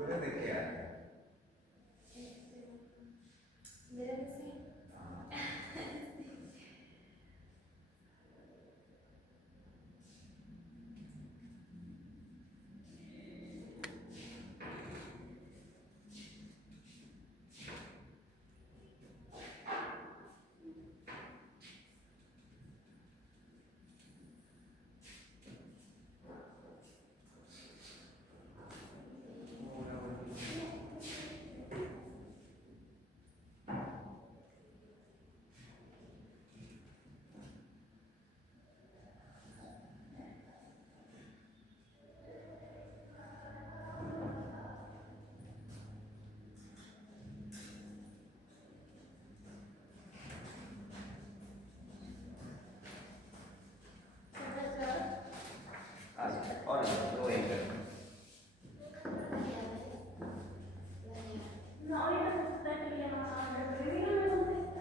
¿Tú eres de qué área? Mira que sí. Ah, hola, todo bien, pero- No, ahorita te estoy llamando a ver, pero mira, no me contesta.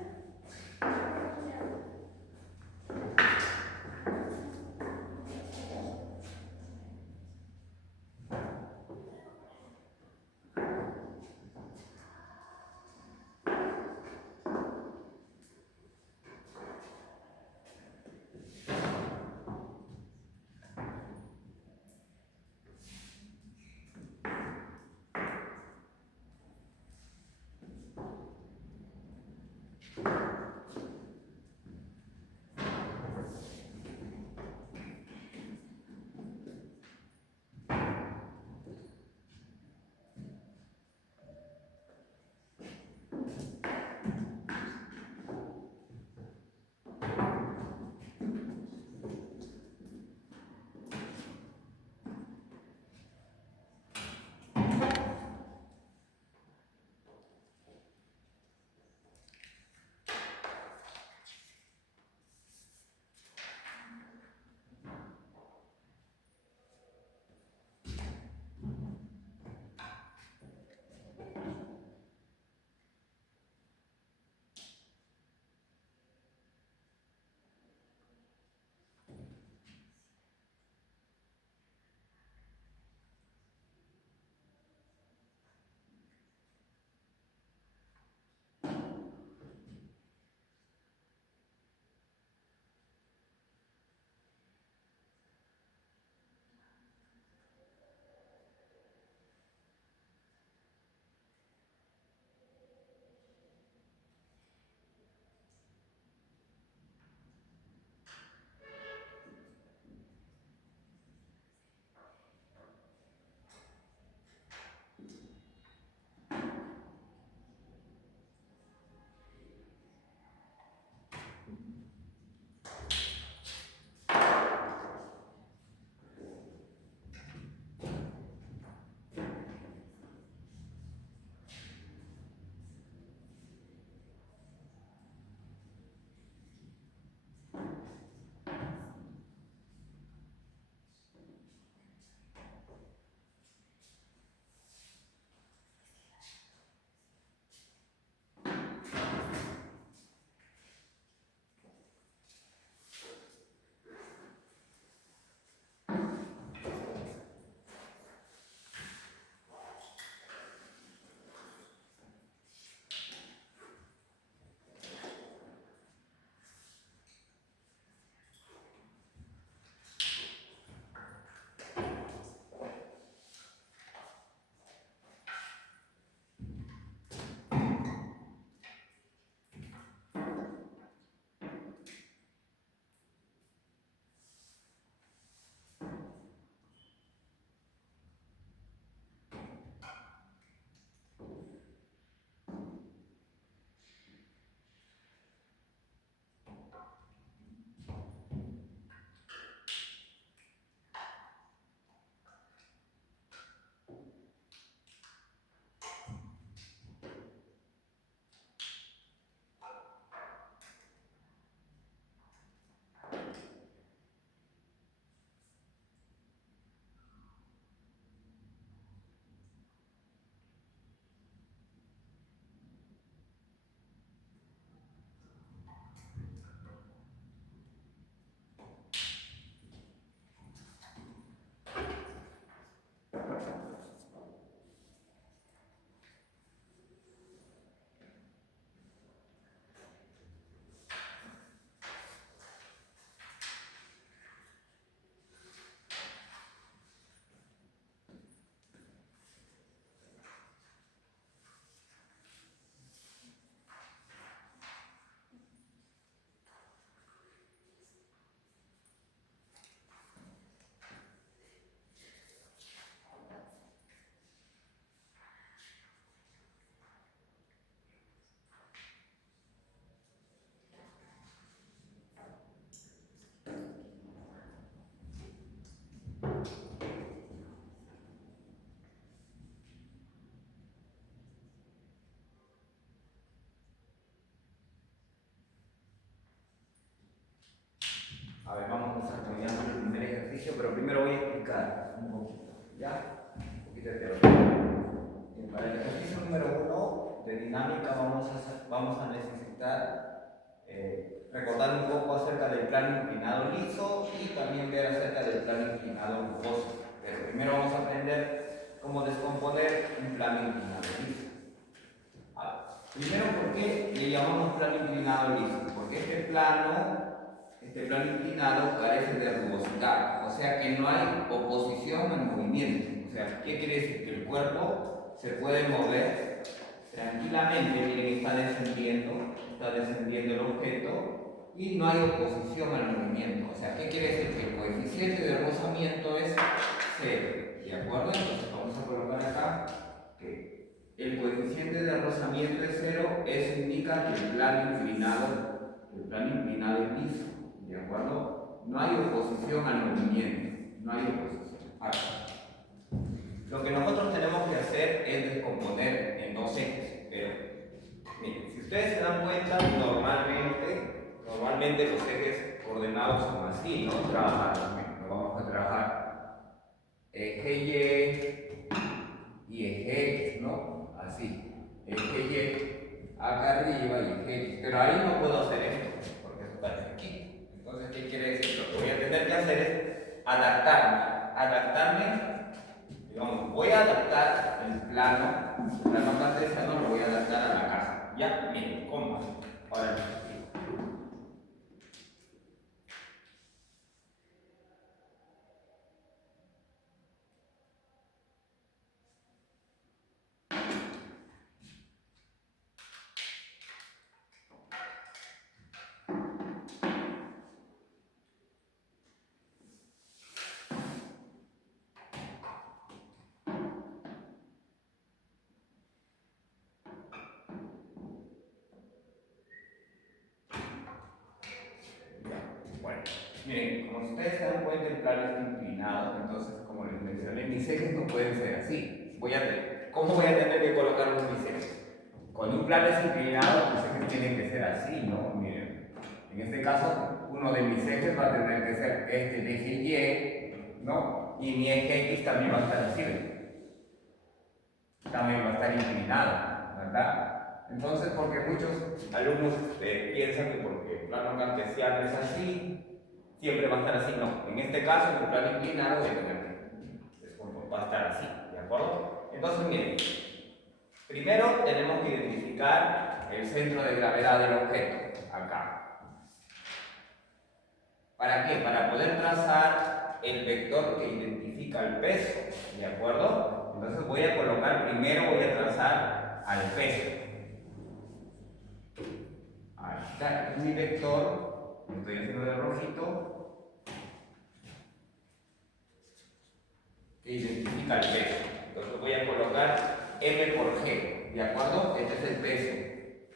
A ver, vamos a estar terminando el primer ejercicio, pero primero voy a explicar un poquito, ¿ya? Un poquito de teoría. Bien, para el ejercicio número 1 de dinámica vamos a necesitar recordar un poco acerca del plano inclinado liso y también ver acerca del plano inclinado rugoso. Pero primero vamos a aprender cómo descomponer un plano inclinado liso. Primero, ¿por qué le llamamos plano inclinado liso? Porque este plano inclinado carece de rugosidad, o sea que no hay oposición al movimiento. O sea, ¿qué quiere decir? Que el cuerpo se puede mover tranquilamente. Miren, está descendiendo el objeto y no hay oposición al movimiento. O sea, ¿qué quiere decir? Que el coeficiente de rozamiento es 0, ¿de acuerdo? Entonces vamos a colocar acá que el coeficiente de rozamiento es 0, eso indica que el plano inclinado es liso, ¿de acuerdo? No hay oposición al movimiento, no hay oposición. Ahora, lo que nosotros tenemos que hacer es descomponer en dos ejes, pero miren, si ustedes se dan cuenta, normalmente los ejes coordenados son así, ¿no? Lo vamos a trabajar eje Y eje X, ¿no? Así, eje Y acá arriba y eje X, pero ahí no puedo hacer esto, porque esto está aquí. Entonces, ¿qué quiere decir? Lo que voy a tener que hacer es adaptarme, digamos, voy a adaptar el plano cartesiano lo voy a adaptar a la caja. Ya, miren, ¿cómo? Ahora les explico. Bueno, miren, como ustedes se dan cuenta, el plano está inclinado, entonces, como les mencioné, mis ejes no pueden ser así. ¿Cómo voy a tener que colocar mis ejes? Cuando un plano es inclinado, los ejes tienen que ser así, ¿no? Miren, en este caso, uno de mis ejes va a tener que ser el eje Y, ¿no? Y mi eje X también va a estar así, ¿ven? También va a estar inclinado, ¿verdad? Entonces, porque muchos alumnos piensan que porque el plano cartesiano es así, siempre va a estar así. No, en este caso, en el plano inclinado, va a estar así, ¿de acuerdo? Entonces, miren, primero tenemos que identificar el centro de gravedad del objeto, acá. ¿Para qué? Para poder trazar el vector que identifica el peso, ¿de acuerdo? Entonces voy a trazar al peso. Ahí está, es mi vector, lo estoy haciendo de rojito, que identifica el peso. Entonces voy a colocar M por G, ¿de acuerdo? Este es el peso,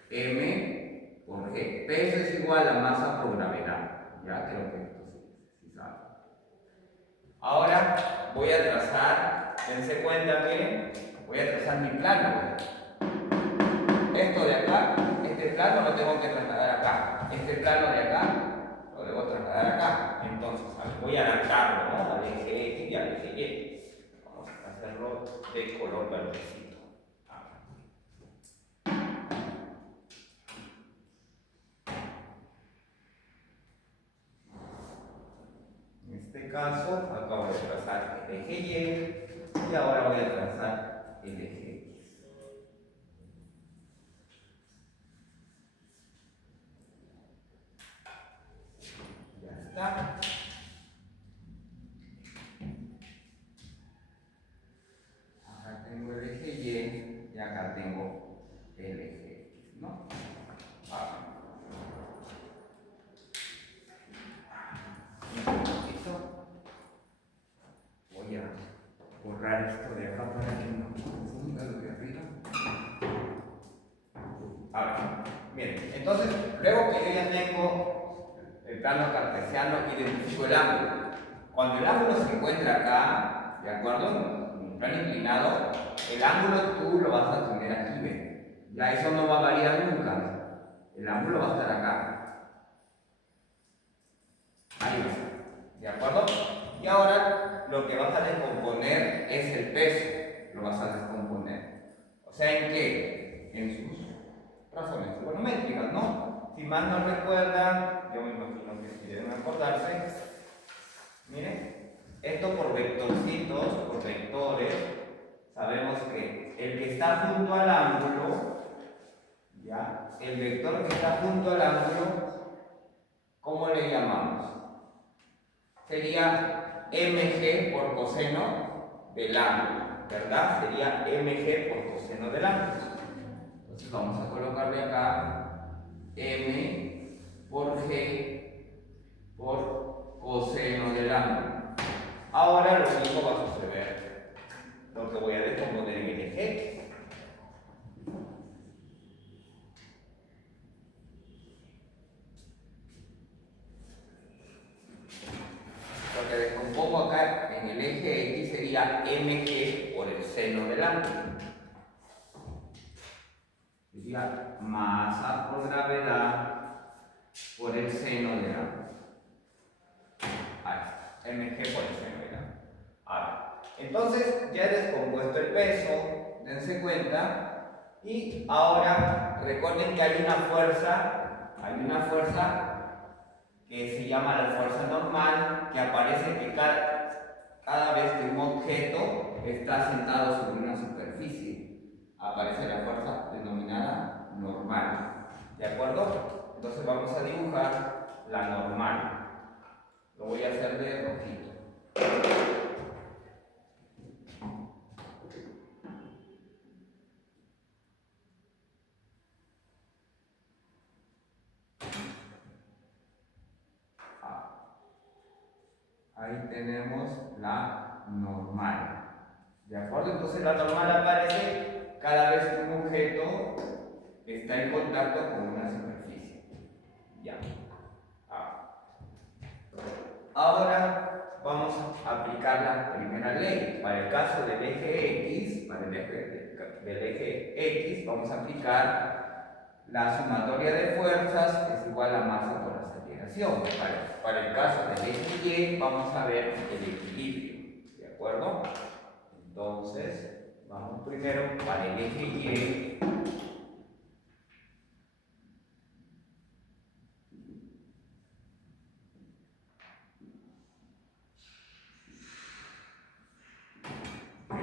M por G. Peso es igual a masa por gravedad, ya creo que esto sí sabe. Ahora voy a trazar, dense cuenta que voy a trazar mi plano. Esto de acá, este plano lo tengo que trasladar acá. Este plano de acá lo debo trasladar acá. Entonces, voy a adaptarlo, ¿no? Al eje X y al eje Y. Vamos a hacerlo de color verdecito. En este caso, acabo de trazar el eje Y ahora voy a trazar el eje X. Acá tengo el eje Y acá tengo el eje X, ¿no? Voy a borrar esto de acá para que no confunda lo de arriba. A ver, miren, entonces, luego que yo ya tengo el plano cartesiano, identifico el ángulo. Cuando el ángulo se encuentra acá, ¿de acuerdo? En el plano inclinado, el ángulo tú lo vas a tener aquí, ¿ven? Ya eso no va a variar nunca. El ángulo va a estar acá. arriba. ¿De acuerdo? Y ahora lo que vas a descomponer es el peso. Lo vas a descomponer. O sea, ¿en qué? En sus razones trigonométricas, ¿no? Si mal no recuerdan, yo me imagino que si deben acordarse, miren, esto por vectorcitos, por vectores, sabemos que el que está junto al ángulo, ¿ya? El vector que está junto al ángulo, ¿cómo le llamamos? Sería mg por coseno del ángulo, ¿verdad? Sería mg por coseno del ángulo. Entonces vamos a colocarle acá m por g por coseno del ángulo. Ahora lo mismo va a suceder. Lo que voy a descomponer en el eje. Lo que descompongo acá en el eje X sería mg por el seno del ángulo. Sería masa por gravedad por el seno del ángulo. Ahí está, mg por el seno del ángulo. Ahora, entonces ya he descompuesto el peso, dense cuenta. Y ahora recuerden que hay una fuerza que se llama la fuerza normal, que aparece que cada vez que un objeto está sentado sobre una superficie, aparece la fuerza denominada normal. ¿De acuerdo? Entonces vamos a dibujar la normal. Lo voy a hacer de rojito. Ahí tenemos la normal. ¿De acuerdo? Entonces la normal aparece cada vez que un objeto está en contacto con una superficie. Ya. Ahora vamos a aplicar la primera ley. Para el caso del eje X, del eje X, vamos a aplicar la sumatoria de fuerzas es igual a masa por aceleración. Para el caso del eje Y, vamos a ver el equilibrio. ¿De acuerdo? Entonces, vamos primero para el eje Y.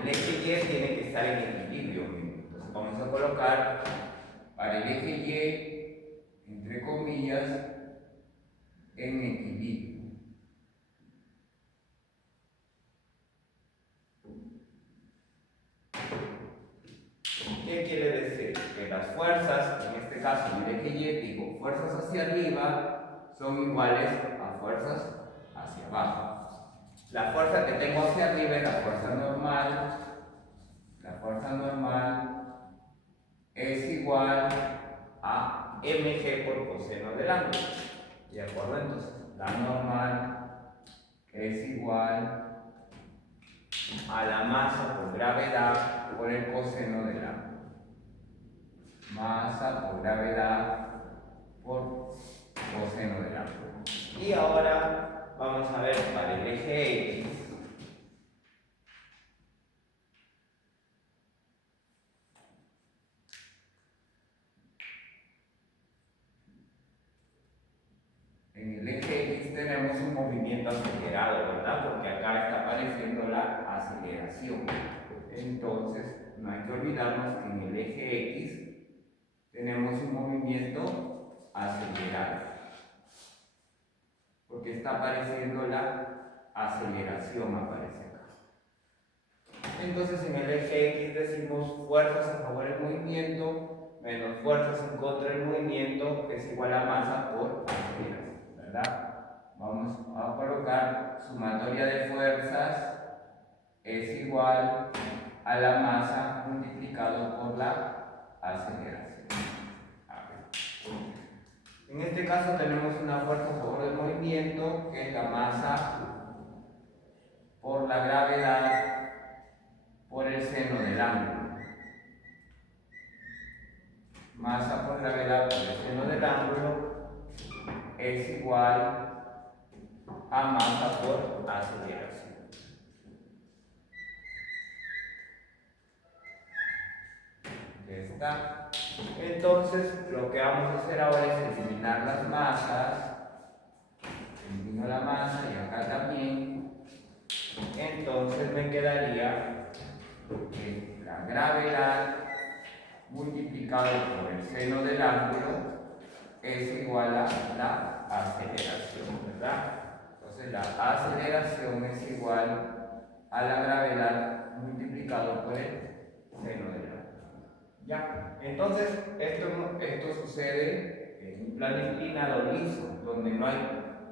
El eje Y tiene que estar en equilibrio. Entonces vamos a colocar para el eje Y, entre comillas, en equilibrio. ¿Qué quiere decir? Que las fuerzas, en este caso en el eje Y, digo, fuerzas hacia arriba son iguales a fuerzas hacia abajo. La fuerza que tengo hacia arriba es la fuerza normal. La fuerza normal es igual a mg por coseno del ángulo. ¿De acuerdo? Entonces, la normal es igual a la masa por gravedad por el coseno del ángulo. Masa por gravedad por coseno del ángulo. Y ahora vamos a ver para el eje X. En el eje X tenemos un movimiento acelerado, ¿verdad? Porque acá está apareciendo la aceleración. Entonces, no hay que olvidarnos que en el eje X tenemos un movimiento acelerado. Porque está apareciendo la aceleración, aparece acá. Entonces, en el eje X decimos fuerzas a favor del movimiento menos fuerzas en contra del movimiento es igual a masa por aceleración, ¿verdad? Vamos a colocar sumatoria de fuerzas es igual a la masa multiplicado por la aceleración. En este caso tenemos una fuerza a favor del movimiento que es la masa por la gravedad por el seno del ángulo. Masa por gravedad por el seno del ángulo es igual ¿verdad? Entonces, lo que vamos a hacer ahora es eliminar las masas. Elimino la masa y acá también. Entonces me quedaría que la gravedad multiplicado por el seno del ángulo es igual a la aceleración, ¿verdad? Entonces la aceleración es igual a la gravedad multiplicado por el seno del ángulo. ¿Ya? Entonces esto sucede en un plano inclinado liso, donde no hay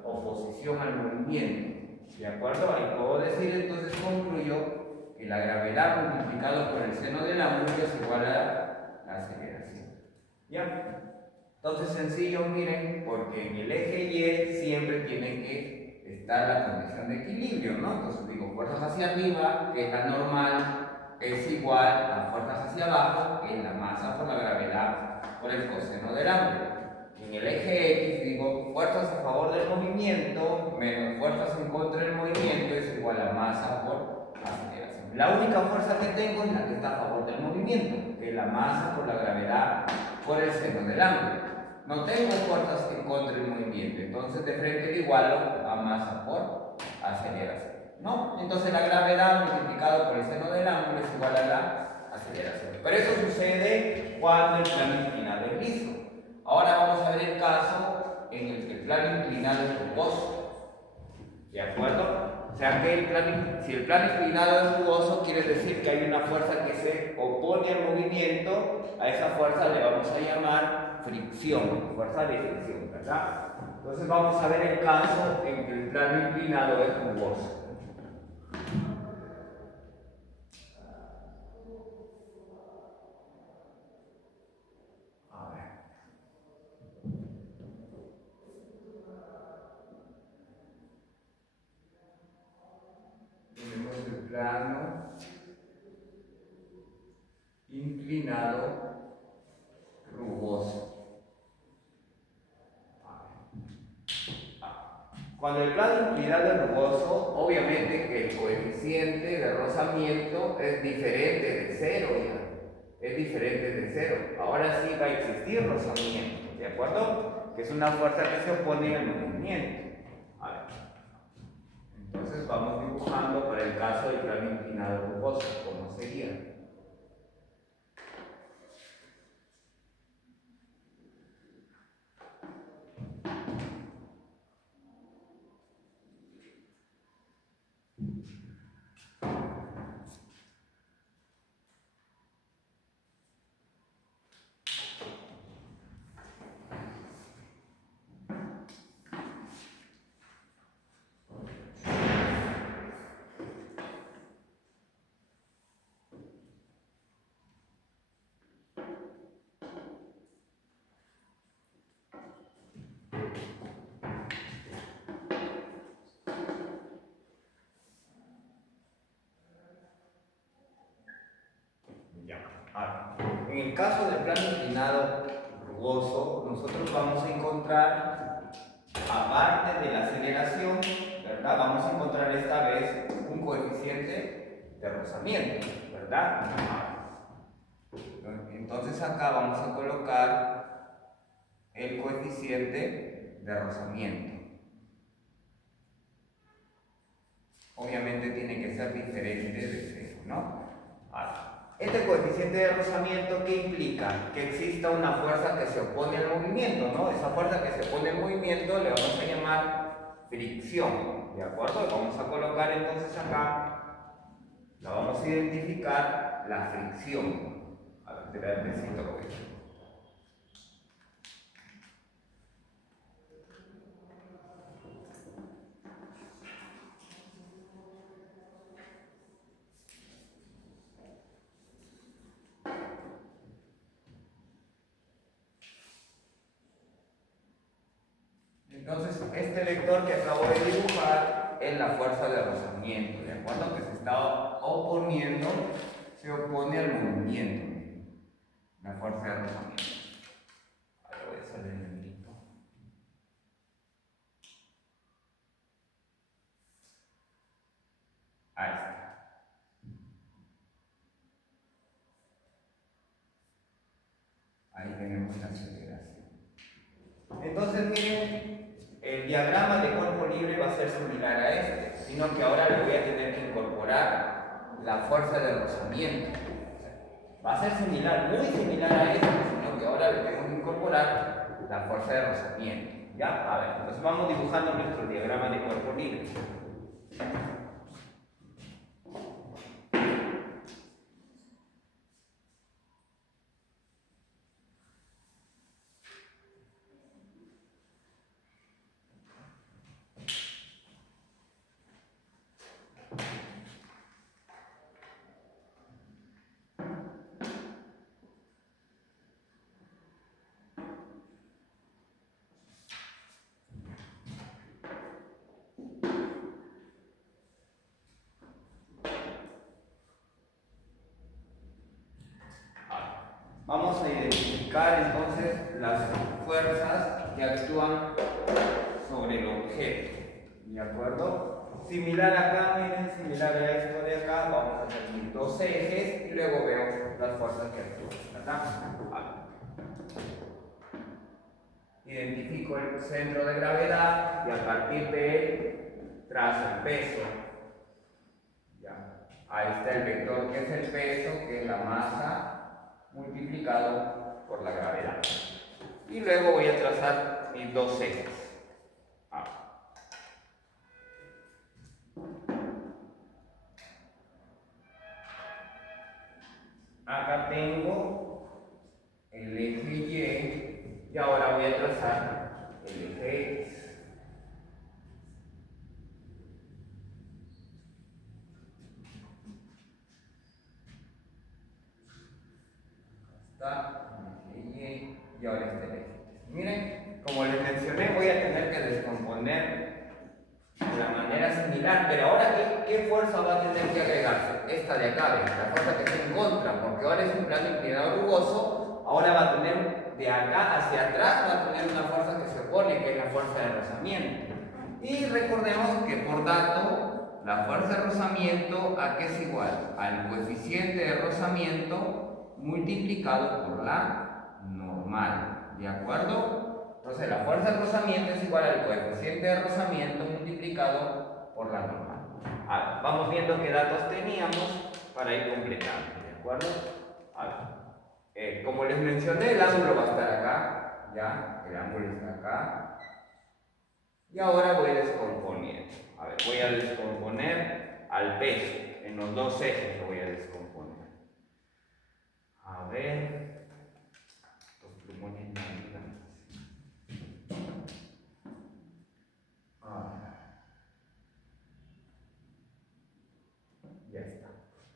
oposición al movimiento. ¿De acuerdo? Ahí puedo decir, entonces concluyo que la gravedad multiplicado por el seno del ángulo es igual a la aceleración. ¿Ya? Entonces sencillo, miren, porque en el eje Y siempre tiene que estar la condición de equilibrio, ¿no? Entonces digo, fuerzas hacia arriba, que es la normal, es igual a fuerzas hacia abajo, que es la masa por la gravedad por el coseno del ángulo. En el eje X digo, fuerzas a favor del movimiento menos fuerzas en contra del movimiento es igual a masa por aceleración. La única fuerza que tengo es la que está a favor del movimiento, que es la masa por la gravedad por el seno del ángulo. No tengo fuerzas en contra del movimiento, entonces de frente le igualo a masa por aceleración, ¿no? Entonces la gravedad multiplicado por el seno del ángulo es igual a la aceleración. Pero eso sucede cuando el plano inclinado es liso. Ahora vamos a ver el caso en el que el plano inclinado es rugoso. ¿De acuerdo? O sea que si el plano inclinado es rugoso, quiere decir que hay una fuerza que se opone al movimiento. A esa fuerza le vamos a llamar fricción, fuerza de fricción, ¿verdad? Entonces vamos a ver el caso en que el plano inclinado es rugoso. A ver. Tenemos el plano inclinado rugoso. Cuando el plano inclinado es rugoso, obviamente que el coeficiente de rozamiento es diferente de cero ya. Es diferente de cero. Ahora sí va a existir rozamiento, ¿de acuerdo? Que es una fuerza que se opone al movimiento. A ver. Entonces vamos dibujando para el caso del plano inclinado rugoso, ¿cómo sería? En el caso del plano inclinado rugoso, nosotros vamos a encontrar, aparte de la aceleración, ¿verdad? Vamos a encontrar esta vez un coeficiente de rozamiento, ¿verdad? Entonces acá vamos a colocar el coeficiente de rozamiento. Obviamente tiene que ser diferente de cero, ¿no? Este coeficiente de rozamiento, ¿qué implica? Que exista una fuerza que se opone al movimiento, ¿no? Esa fuerza que se opone al movimiento le vamos a llamar fricción, ¿de acuerdo? Vamos a colocar entonces acá, la vamos a identificar, la fricción. A ver, te la necesito con esto. Entonces, este vector que acabo de dibujar es la fuerza de rozamiento, ¿de acuerdo? Que se está oponiendo, se opone al movimiento. La fuerza de rozamiento. Ahora voy a hacer el negrito. Ahí está. nuestra aceleración. Entonces, miren, el diagrama de cuerpo libre va a ser similar a este, sino que ahora le voy a tener que incorporar la fuerza de rozamiento. Va a ser similar, muy similar a este, sino que ahora le tengo que incorporar la fuerza de rozamiento. ¿Ya? A ver, entonces vamos dibujando nuestro diagrama de cuerpo libre. Vamos a identificar entonces las fuerzas que actúan sobre el objeto. ¿De acuerdo? Similar acá, miren, similar a esto de acá, vamos a hacer mis dos ejes y luego veo las fuerzas que actúan. ¿Verdad? Identifico el centro de gravedad y a partir de él trazo el peso. Ya. Ahí está el vector que es el peso, que es la masa, multiplicado por la gravedad. Y luego voy a trazar mis dos ejes. Acá tengo el eje Y y ahora voy a trazar el eje X. Y ahora este eje. Miren, como les mencioné, voy a tener que descomponer de la manera similar, pero ahora ¿qué fuerza va a tener que agregarse? Esta de acá, la fuerza que está en contra, porque ahora es un plano inclinado rugoso, ahora va a tener de acá hacia atrás, va a tener una fuerza que se opone, que es la fuerza de rozamiento. Y recordemos que por dato, la fuerza de rozamiento, ¿a qué es igual? Al coeficiente de rozamiento multiplicado por la normal, ¿de acuerdo? Entonces la fuerza de rozamiento es igual al coeficiente de rozamiento multiplicado por la normal. Ahora, vamos viendo qué datos teníamos para ir completando, ¿de acuerdo? Ahora, como les mencioné, el ángulo va a estar acá, ya, el ángulo está acá. Y ahora voy descomponiendo. A ver, voy a descomponer al peso, en los dos ejes lo voy a descomponer. A ver, los plumones no ayudan. Ya está.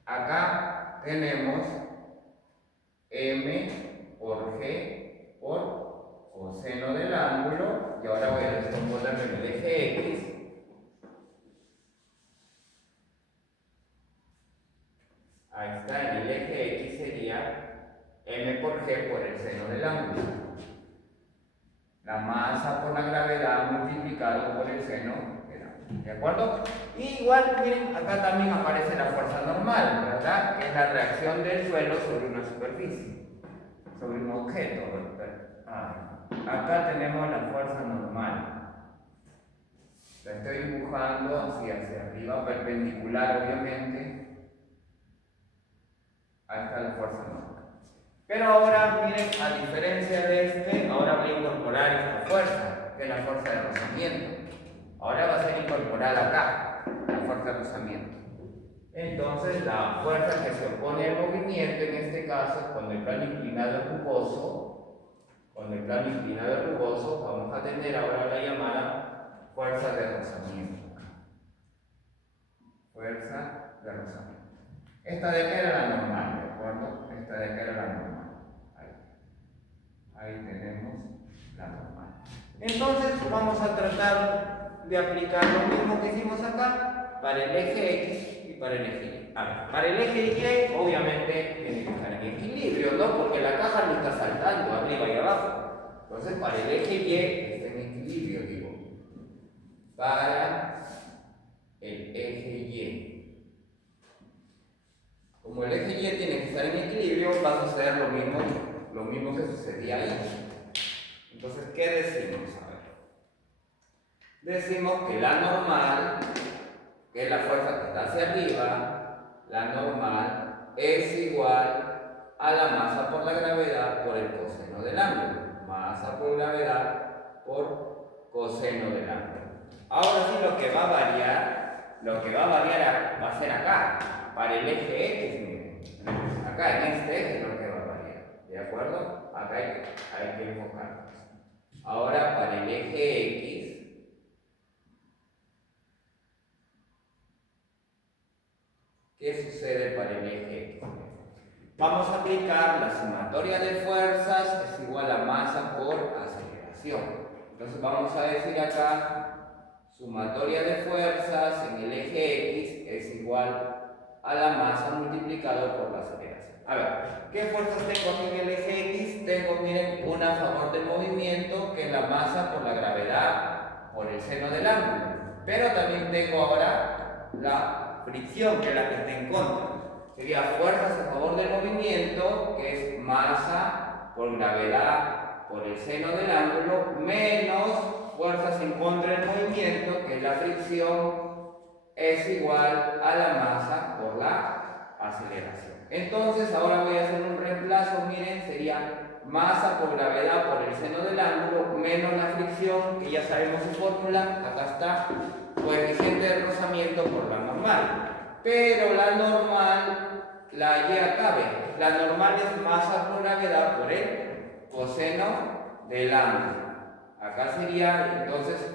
Acá tenemos M por G por coseno del ángulo y ahora voy a descomponer en el eje X. Ahí está, en el eje X sería M por G por el seno del ángulo. La masa por la gravedad multiplicado por el seno del ángulo. ¿De acuerdo? Y igual, miren, acá también aparece la fuerza normal, ¿verdad? Que es la reacción del suelo sobre una superficie, sobre un objeto. Acá tenemos la fuerza normal. La estoy dibujando así hacia arriba, perpendicular obviamente. Ahí está la fuerza normal. Pero ahora, miren, a diferencia de este, ahora voy a incorporar esta fuerza, que es la fuerza de rozamiento. Ahora va a ser incorporada acá, la fuerza de rozamiento. Entonces, la fuerza que se opone al movimiento, en este caso, cuando el plano inclinado es rugoso, vamos a tener ahora la llamada fuerza de rozamiento. Fuerza de rozamiento. Esta de acá era la normal, ¿de acuerdo? Esta de acá era la normal. Ahí tenemos la normal. Entonces vamos a tratar de aplicar lo mismo que hicimos acá para el eje X y para el eje Y. A ver, para el eje Y obviamente tiene que estar en equilibrio, ¿no? Porque la caja no está saltando arriba y abajo. Entonces para el eje Y está en equilibrio, digo. Para el eje Y. Como el eje Y tiene que estar en equilibrio, va a suceder lo mismo lo mismo que sucedía ahí. Entonces, ¿qué decimos? A ver. Decimos que la normal, que es la fuerza que está hacia arriba, la normal es igual a la masa por la gravedad por el coseno del ángulo. Masa por gravedad por coseno del ángulo. Ahora sí, lo que va a variar va a ser acá, para el eje X, miren. Acá en este eje es lo que va a variar, ¿de acuerdo? Acá hay que enfocarnos. Ahora para el eje X, ¿qué sucede para el eje X? Vamos a aplicar la sumatoria de fuerzas es igual a masa por aceleración. Entonces vamos a decir acá, sumatoria de fuerzas en el eje X es igual a la masa multiplicado por la aceleración. A ver, ¿qué fuerzas tengo aquí en el eje X? Tengo, miren, una a favor del movimiento, que es la masa por la gravedad por el seno del ángulo. Pero también tengo ahora la fricción, que es la que está en contra. Sería fuerzas a favor del movimiento, que es masa por gravedad por el seno del ángulo, menos fuerzas en contra del movimiento, que es la fricción, es igual a la masa por la aceleración. Entonces, ahora voy a hacer un reemplazo, miren, sería masa por gravedad por el seno del ángulo, menos la fricción, que ya sabemos su fórmula, acá está, coeficiente de rozamiento por la normal. Pero la normal, la y acá, ¿ven? La normal es masa por gravedad por el coseno del ángulo. Acá sería, entonces,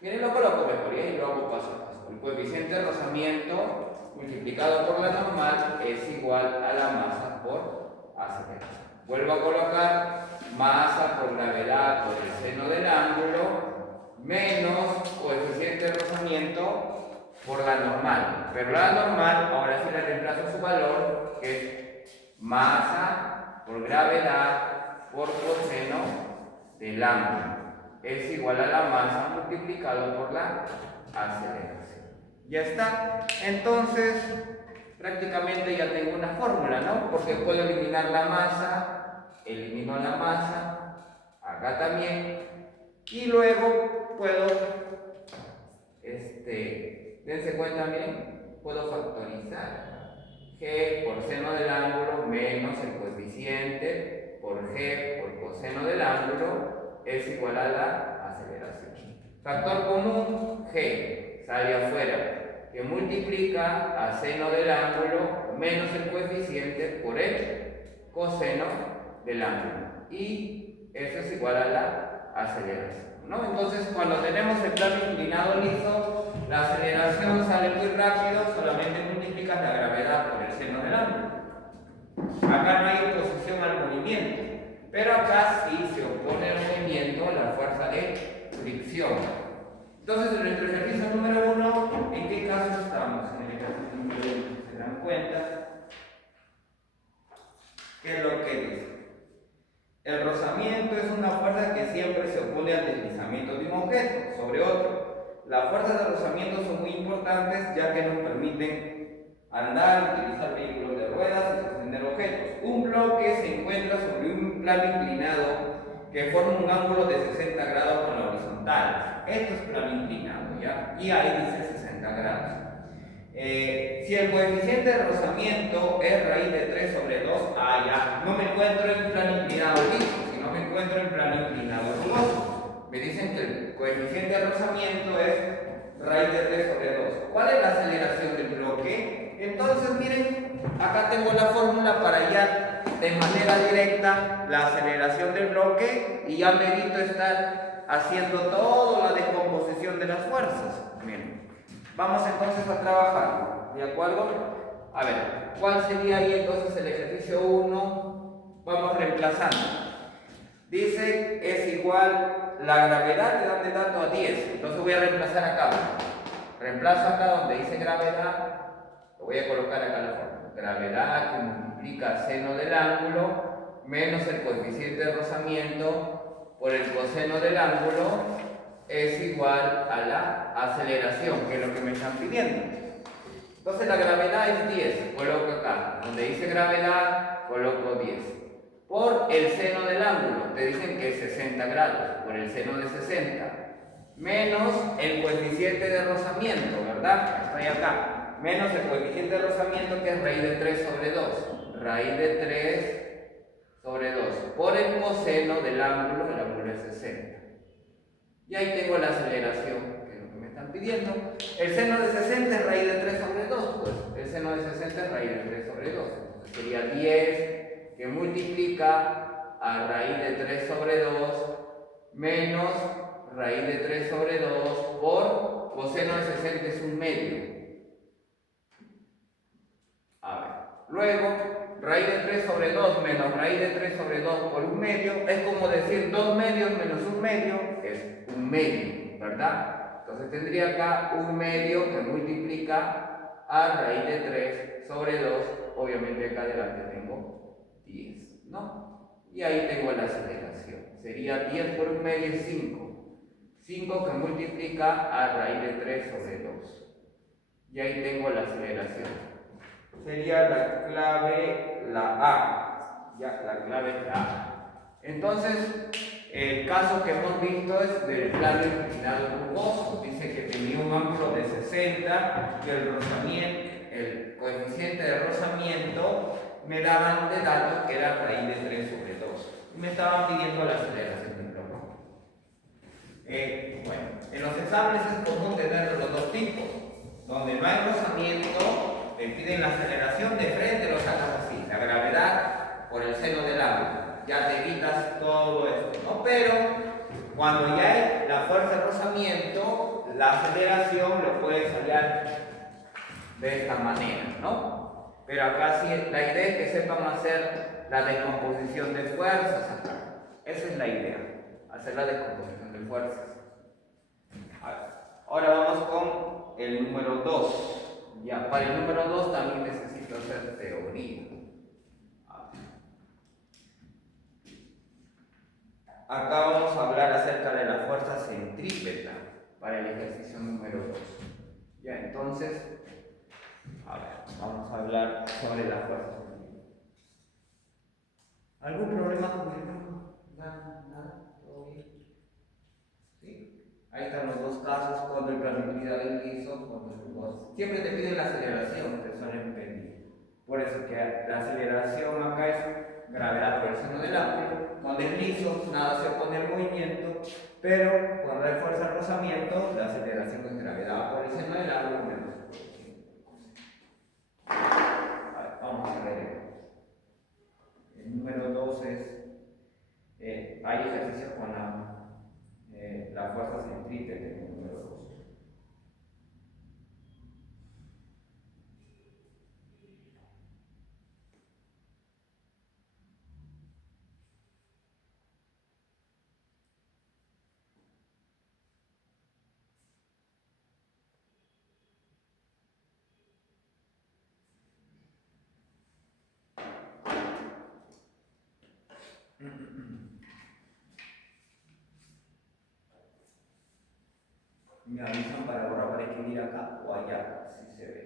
miren, lo coloco mejor y lo hago paso a paso. El coeficiente de rozamiento multiplicado por la normal es igual a la masa por aceleración. Vuelvo a colocar masa por gravedad por el seno del ángulo menos coeficiente de rozamiento por la normal. Pero la normal, ahora sí le reemplazo su valor, que es masa por gravedad por coseno del ángulo. Es igual a la masa multiplicado por la aceleración. Ya está. Entonces, prácticamente ya tengo una fórmula, ¿no? Porque puedo eliminar la masa, elimino la masa, acá también, y luego puedo, dense cuenta bien, puedo factorizar g por seno del ángulo menos el coeficiente por g por coseno del ángulo es igual a la aceleración. Factor común, g, sale afuera, que multiplica a seno del ángulo menos el coeficiente por el coseno del ángulo. Y eso es igual a la aceleración, ¿no? Entonces, cuando tenemos el plano inclinado liso, la aceleración sale muy rápido, solamente multiplicas la gravedad por el seno del ángulo. Acá no hay oposición al movimiento, pero acá sí se opone al movimiento la fuerza de fricción. Entonces, en nuestro ejercicio número 1, ¿en qué caso estamos? En el ejercicio número 1, ¿se dan cuenta? ¿Qué es lo que dice? El rozamiento es una fuerza que siempre se opone al deslizamiento de un objeto sobre otro. Las fuerzas de rozamiento son muy importantes ya que nos permiten andar, utilizar vehículos de ruedas y sostener objetos. Un bloque se encuentra sobre un plano inclinado que forma un ángulo de 60 grados con la horizontal. Esto es plano inclinado, ¿ya? Y ahí dice 60 grados. Si el coeficiente de rozamiento es raíz de 3 sobre 2, ya no me encuentro en plano inclinado liso, sino me encuentro en plano inclinado rugoso. Me dicen que el coeficiente de rozamiento es raíz de 3 sobre 2. ¿Cuál es la aceleración del bloque? Entonces, miren, acá tengo la fórmula para hallar de manera directa la aceleración del bloque y ya me evito estar haciendo toda la descomposición de las fuerzas. Miren. Vamos entonces a trabajar, ¿de acuerdo? A ver, ¿cuál sería ahí entonces el ejercicio 1? Vamos reemplazando. Dice, es igual, la gravedad te dan de dato a 10, entonces voy a reemplazar acá. Reemplazo acá donde dice gravedad, lo voy a colocar acá la forma. Gravedad que multiplica seno del ángulo menos el coeficiente de rozamiento por el coseno del ángulo es igual a la aceleración, que es lo que me están pidiendo. Entonces la gravedad es 10, coloco acá. Donde dice gravedad, coloco 10. por el seno del ángulo, te dicen que es 60 grados, por el seno de 60, menos el coeficiente de rozamiento, ¿verdad? Estoy acá, menos el coeficiente de rozamiento que es raíz de 3 sobre 2, raíz de 3 sobre 2, por el coseno del ángulo, el ángulo es 60. Y ahí tengo la aceleración, que es lo que me están pidiendo. El seno de 60 es raíz de 3 sobre 2, pues el seno de 60 es raíz de 3 sobre 2, entonces sería 10 que multiplica a raíz de 3 sobre 2 menos raíz de 3 sobre 2 por coseno de 60 es un medio. A ver, luego raíz de 3 sobre 2 menos raíz de 3 sobre 2 por un medio es como decir 2 medios menos un medio es un medio, ¿verdad? Entonces tendría acá un medio que multiplica a raíz de 3 sobre 2, obviamente acá adelante tengo 10, ¿no? Y ahí tengo la aceleración. Sería 10 por un medio es 5. 5 que multiplica a raíz de 3 sobre 2. Y ahí tengo la aceleración. Sería la clave, la A. Ya, la clave es la A. Entonces, el caso que hemos visto es del plano inclinado rugoso. Dice que tenía un ángulo de 60 y el coeficiente de rozamiento me daban de datos que era raíz de 3 sobre 2. Y me estaban pidiendo la aceleración del bloque. Bueno, en los exámenes es común tener los dos tipos. Donde no hay rozamiento, te piden la aceleración de frente, lo sacas así. La gravedad por el seno del ángulo. Ya te evitas todo esto, ¿no? Pero cuando ya hay la fuerza de rozamiento, la aceleración lo puedes hallar de esta manera, ¿no? Pero acá sí, la idea es que sepan hacer la descomposición de fuerzas acá. Esa es la idea, hacer la descomposición de fuerzas. Ahora vamos con el número 2. Ya, para el número 2 también necesito hacer teoría. Acá vamos a hablar acerca de la fuerza centrípeta para el ejercicio número 2. Ya, entonces, a ver, vamos a hablar sobre la fuerza centrípeta. ¿Algún problema con el número? Nada, todo bien. ¿Sí? Ahí están los dos casos, cuando el plano inclinado es liso, cuando el rugoso. Siempre te piden la aceleración, te suelen pedir. Por eso que la aceleración acá es gravedad por el seno del ángulo. Cuando es liso, nada se opone al movimiento, pero cuando hay fuerza de rozamiento, la aceleración es gravedad por el seno del ángulo menos por el seno. Vamos a ver. El número 2 es, hay ejercicios con la fuerza centrípeta en el número 2. Me avisan para ahora para escribir acá o allá, si se ve.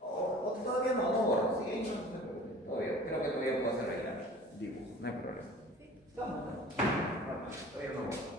O todavía no borro, sí, no se preocupe. Todavía, creo que todavía puedo hacer rellenar. Dibujo, no hay problema. Estamos, todavía no borro.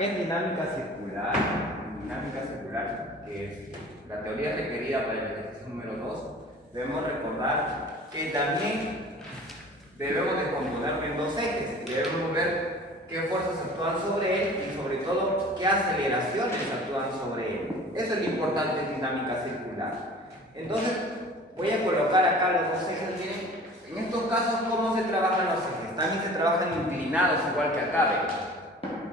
Acá en dinámica circular, que es la teoría requerida para el ejercicio número 2, debemos recordar que también debemos de componerlo en dos ejes. Debemos ver qué fuerzas actúan sobre él y sobre todo qué aceleraciones actúan sobre él. Eso es lo importante en dinámica circular. Entonces, voy a colocar acá los dos ejes. Miren, en estos casos, ¿cómo se trabajan los ejes? También se trabajan inclinados, igual que acá, ¿ven?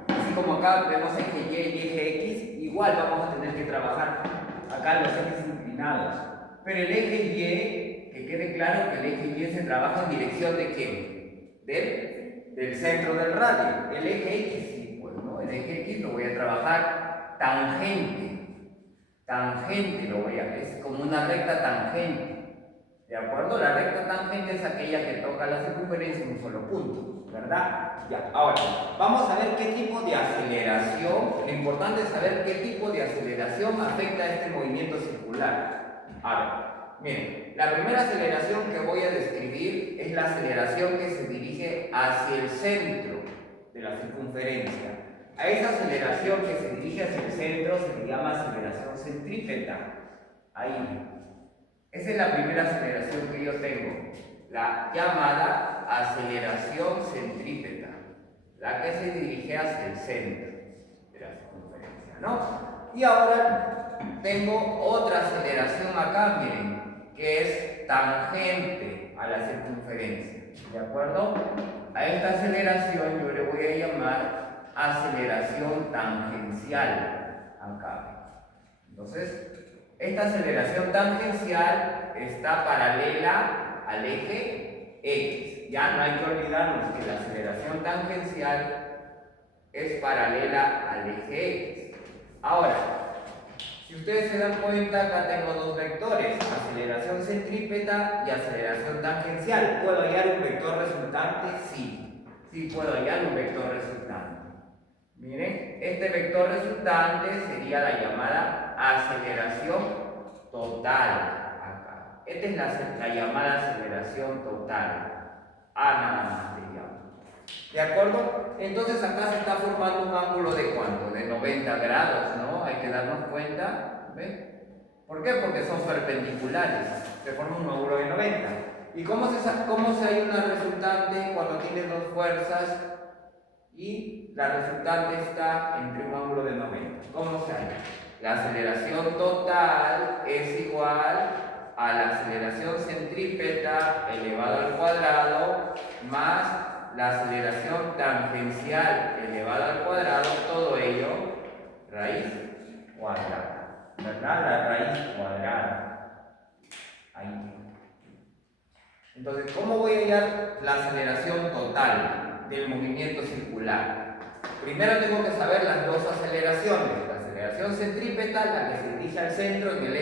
Así como acá vemos eje Y y eje X, igual vamos a tener que trabajar acá los ejes inclinados. Pero el eje Y, que quede claro que el eje Y se trabaja en dirección de ¿qué? Del centro del radio. El eje X, sí, pues no, el eje X lo voy a trabajar tangente. Tangente lo voy a hacer, es como una recta tangente. ¿De acuerdo? La recta tangente es aquella que toca la circunferencia en un solo punto, ¿verdad? Ya, ahora, vamos a ver qué tipo de aceleración, lo importante es saber qué tipo de aceleración afecta a este movimiento circular. Ahora, miren, la primera aceleración que voy a describir es la aceleración que se dirige hacia el centro de la circunferencia. A esa aceleración que se dirige hacia el centro se le llama aceleración centrípeta. Ahí. Esa es la primera aceleración que yo tengo, la llamada aceleración centrípeta, la que se dirige hacia el centro de la circunferencia, ¿no? Y ahora tengo otra aceleración acá, miren, que es tangente a la circunferencia, ¿de acuerdo? A esta aceleración yo le voy a llamar aceleración tangencial acá. Entonces, esta aceleración tangencial está paralela al eje X. Ya no hay que olvidarnos que la aceleración tangencial es paralela al eje X. Ahora, si ustedes se dan cuenta, acá tengo dos vectores, aceleración centrípeta y aceleración tangencial. ¿Puedo hallar un vector resultante? Sí, sí puedo hallar un vector resultante. Miren, este vector resultante sería la llamada aceleración total acá. Esta es la llamada aceleración total. A nada más le llamo. ¿De acuerdo? Entonces acá se está formando un ángulo de ¿cuánto? De 90 grados, ¿no? Hay que darnos cuenta. ¿Ven? ¿Por qué? Porque son perpendiculares. Se forma un ángulo de 90. ¿Y cómo se halla una resultante cuando tiene dos fuerzas y la resultante está entre un ángulo de 90? ¿Cómo se halla? La aceleración total es igual a la aceleración centrípeta elevado al cuadrado más la aceleración tangencial elevada al cuadrado, todo ello raíz cuadrada, ¿verdad? La raíz cuadrada. Ahí. Entonces, ¿cómo voy a hallar la aceleración total del movimiento circular? Primero tengo que saber las dos aceleraciones. La aceleración centrípeta, la que se dirige al centro en el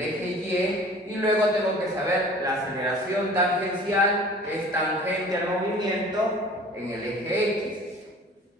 eje Y, y luego tengo que saber la aceleración tangencial, que es tangente al movimiento, en el eje X.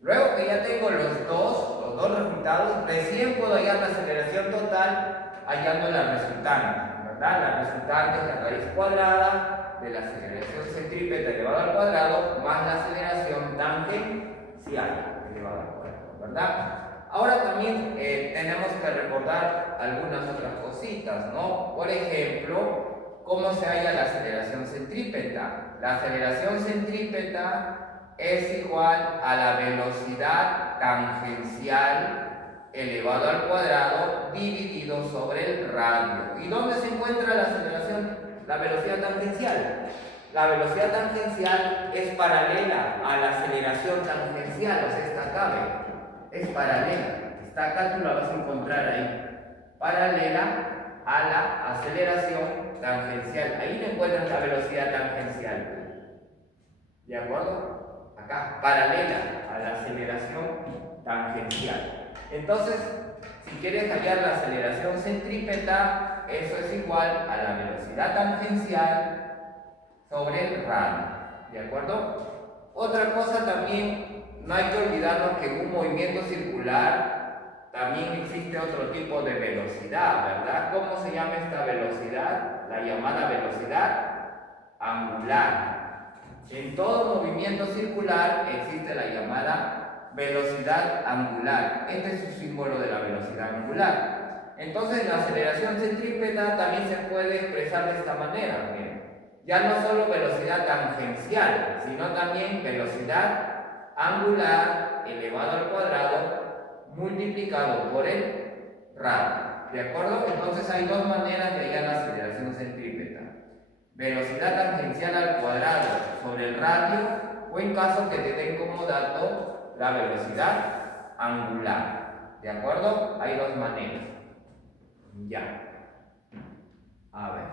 Luego que ya tengo los dos resultados, recién puedo hallar la aceleración total hallando la resultante, ¿verdad? La resultante es la raíz cuadrada de la aceleración centrípeta elevada al cuadrado más la aceleración tangencial elevada al cuadrado, ¿verdad? Ahora también tenemos que recordar algunas otras cositas, ¿no? Por ejemplo, ¿cómo se halla la aceleración centrípeta? La aceleración centrípeta es igual a la velocidad tangencial elevado al cuadrado dividido sobre el radio. ¿Y dónde se encuentra la aceleración? La velocidad tangencial. La velocidad tangencial es paralela a la aceleración tangencial, o sea, está acá, ¿ve? Es paralela, está acá, tú la vas a encontrar ahí, paralela a la aceleración tangencial. Ahí no encuentras la velocidad tangencial, ¿de acuerdo? Acá, paralela a la aceleración tangencial. Entonces, si quieres hallar la aceleración centrípeta, eso es igual a la velocidad tangencial sobre el radio, ¿de acuerdo? Otra cosa también, no hay que olvidarnos que en un movimiento circular también existe otro tipo de velocidad, ¿verdad? ¿Cómo se llama esta velocidad? La llamada velocidad angular. En todo movimiento circular existe la llamada velocidad angular. Este es su símbolo de la velocidad angular. Entonces la aceleración centrípeta también se puede expresar de esta manera. Miren. Ya no solo velocidad tangencial, sino también velocidad angular elevado al cuadrado multiplicado por el radio. ¿De acuerdo? Entonces hay dos maneras de hallar la aceleración centrípeta. Velocidad tangencial al cuadrado sobre el radio, o en caso que te den como dato la velocidad angular. ¿De acuerdo? Hay dos maneras. Ya. A ver.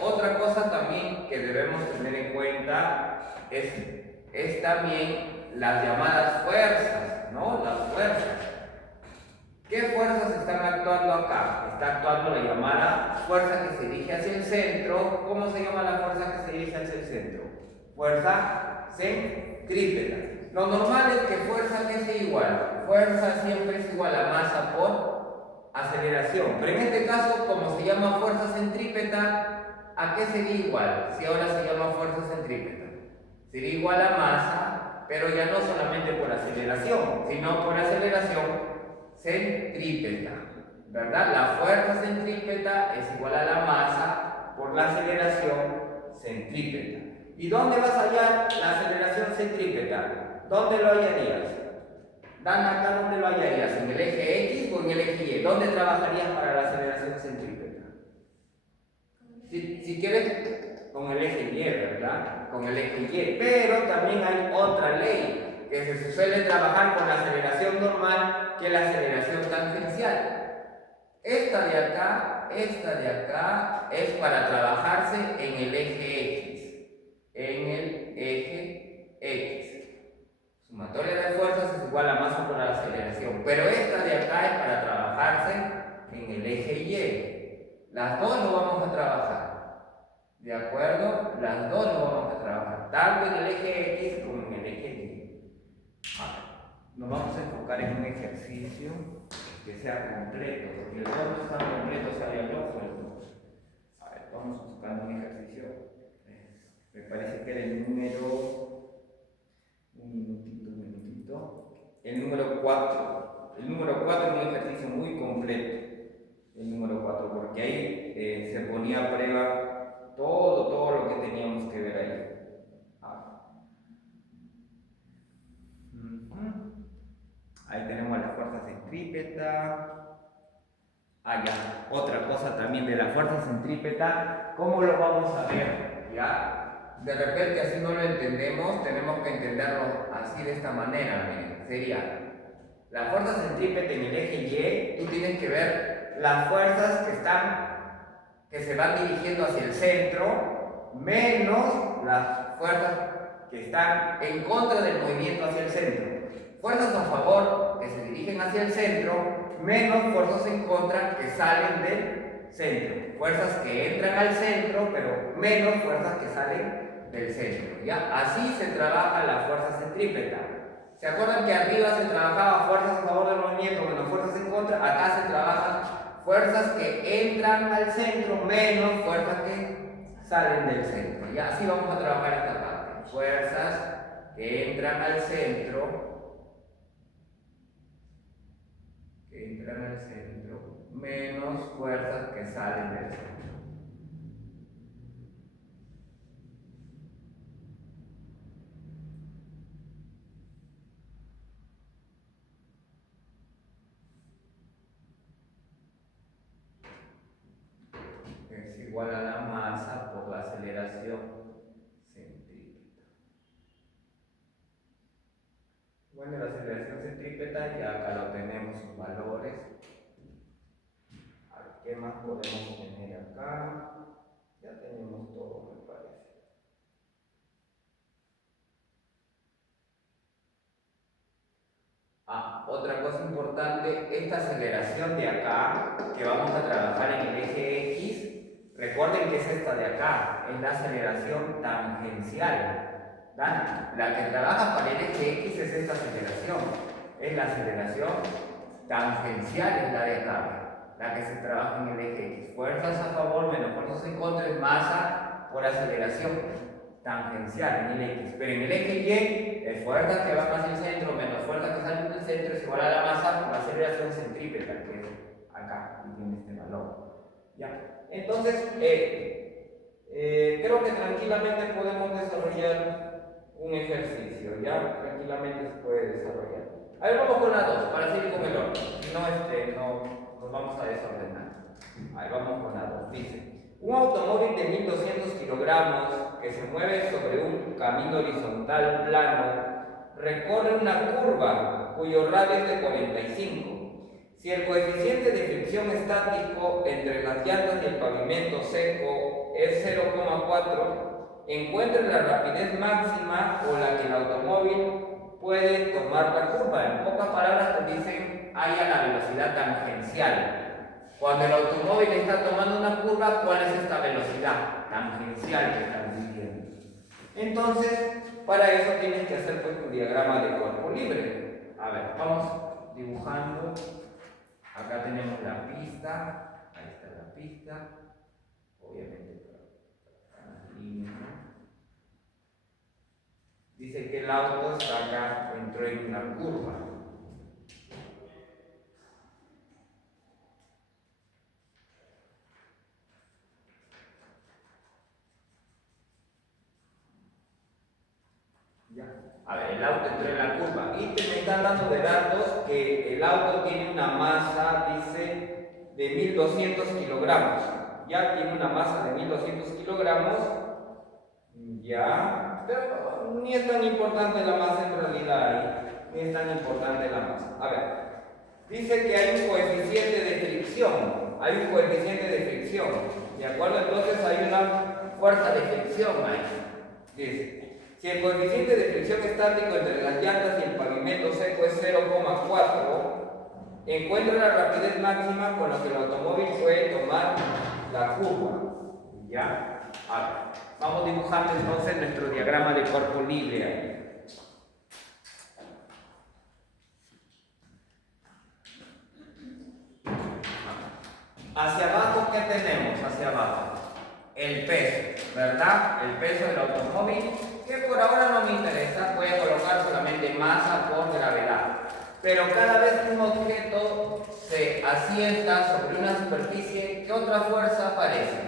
Otra cosa también que debemos tener en cuenta es también las llamadas fuerzas, ¿no? Las fuerzas. ¿Qué fuerzas están actuando acá? Está actuando la llamada fuerza que se dirige hacia el centro. ¿Cómo se llama la fuerza que se dirige hacia el centro? Fuerza centrípeta. Lo normal es que fuerza que sea igual. Fuerza siempre es igual a masa por aceleración. Pero en este caso, como se llama fuerza centrípeta, ¿a qué sería igual? Si ahora se llama fuerza centrípeta. Sería igual a masa, pero ya no solamente por aceleración, sino por aceleración centrípeta, ¿verdad? La fuerza centrípeta es igual a la masa por la aceleración centrípeta. ¿Y dónde vas a hallar la aceleración centrípeta? ¿Dónde lo hallarías? Dan acá, ¿dónde lo hallarías? ¿En el eje X o en el eje Y? ¿Dónde trabajarías para la aceleración centrípeta? Si quieres, con el eje Y, ¿verdad? Con el eje Y. Pero también hay otra ley, que se suele trabajar con la aceleración normal, que es la aceleración tangencial. Esta de acá es para trabajarse en el eje X. En el eje X. Sumatoria de fuerzas es igual a masa por la aceleración. Pero esta de acá es para trabajarse en el eje Y. Las dos lo vamos a trabajar. ¿De acuerdo? Las dos lo vamos a trabajar. Tanto en el eje X como en el eje Y. Nos vamos a enfocar en un ejercicio que sea completo, porque el todo no está completo, o sea, hay algo suelto. A ver, vamos a buscar un ejercicio. Me parece que era el número. Un minutito. El número 4. El número 4 es un ejercicio muy completo. El número 4, porque ahí se ponía a prueba todo lo que teníamos que ver ahí. Ahí tenemos la fuerza centrípeta. Ya, otra cosa también de la fuerza centrípeta, ¿cómo lo vamos a ver? ¿Ya? De repente así no lo entendemos, tenemos que entenderlo así de esta manera. Miren. Sería la fuerza centrípeta en el eje Y, tú tienes que ver las fuerzas que se van dirigiendo hacia el centro, menos las fuerzas que están en contra del movimiento hacia el centro. Fuerzas a favor que se dirigen hacia el centro, menos fuerzas en contra que salen del centro. Fuerzas que entran al centro, pero menos fuerzas que salen del centro. ¿Ya? Así se trabaja la fuerza centrípeta. ¿Se acuerdan que arriba se trabajaba fuerzas a favor del movimiento menos fuerzas en contra? Acá se trabajan fuerzas que entran al centro menos fuerzas que salen del centro. ¿Ya? Así vamos a trabajar esta parte. Fuerzas que entran al centro menos fuerzas que salen del centro. Es igual a la masa por la aceleración centrípeta. Bueno, la aceleración centrípeta ya acá lo tenemos sus valores. ¿Qué más podemos tener acá? Ya tenemos todo, me parece. Otra cosa importante, esta aceleración de acá, que vamos a trabajar en el eje X, recuerden que es esta de acá, es la aceleración tangencial. ¿Dan? La que trabaja para el eje X es esta aceleración, es la aceleración tangencial, es la de acá. La que se trabaja en el eje X. Fuerzas a favor menos fuerzas en contra es masa por aceleración. tangencial en el X, pero en el eje Y, es fuerzas que van hacia el centro menos fuerzas que salen del centro es igual a la masa por la aceleración centrípeta, que es acá, y tiene este valor. ¿Ya? Entonces, creo que tranquilamente podemos desarrollar un ejercicio, ¿ya? Tranquilamente se puede desarrollar. A ver, vamos con la 2, para seguir con el orden, si no, nos vamos a desordenar. Ahí vamos con la 2, dice. Un automóvil de 1200 kilogramos que se mueve sobre un camino horizontal plano recorre una curva cuyo radio es de 45. Si el coeficiente de fricción estático entre las llantas y el pavimento seco es 0,4, encuentre la rapidez máxima con la que el automóvil puede tomar la curva. En pocas palabras te dicen haya la velocidad tangencial. Cuando el automóvil está tomando una curva, ¿cuál es esta velocidad tangencial que están midiendo? Entonces, para eso tienes que hacer pues, tu diagrama de cuerpo libre. A ver, vamos dibujando. Acá tenemos la pista. Ahí está la pista. Obviamente, la línea. Dice que el auto está acá, entró en una curva. A ver, el auto entró en la curva y me están dando de datos que el auto tiene una masa, dice, de 1200 kilogramos. Ya tiene una masa de 1200 kilogramos. Ya, pero ni es tan importante la masa en realidad, ni es tan importante la masa. A ver, dice que hay un coeficiente de fricción. Hay un coeficiente de fricción. ¿De acuerdo? Entonces hay una fuerza de fricción ahí. Dice. Si el coeficiente de fricción estático entre las llantas y el pavimento seco es 0,4, encuentra la rapidez máxima con la que el automóvil puede tomar la curva. ¿Ya? A ver, vamos dibujando entonces nuestro diagrama de cuerpo libre ahí. Hacia abajo, ¿qué tenemos? Hacia abajo. El peso, ¿verdad? El peso del automóvil, que por ahora no me interesa, voy a colocar solamente masa por gravedad. Pero cada vez que un objeto se asienta sobre una superficie, ¿qué otra fuerza aparece?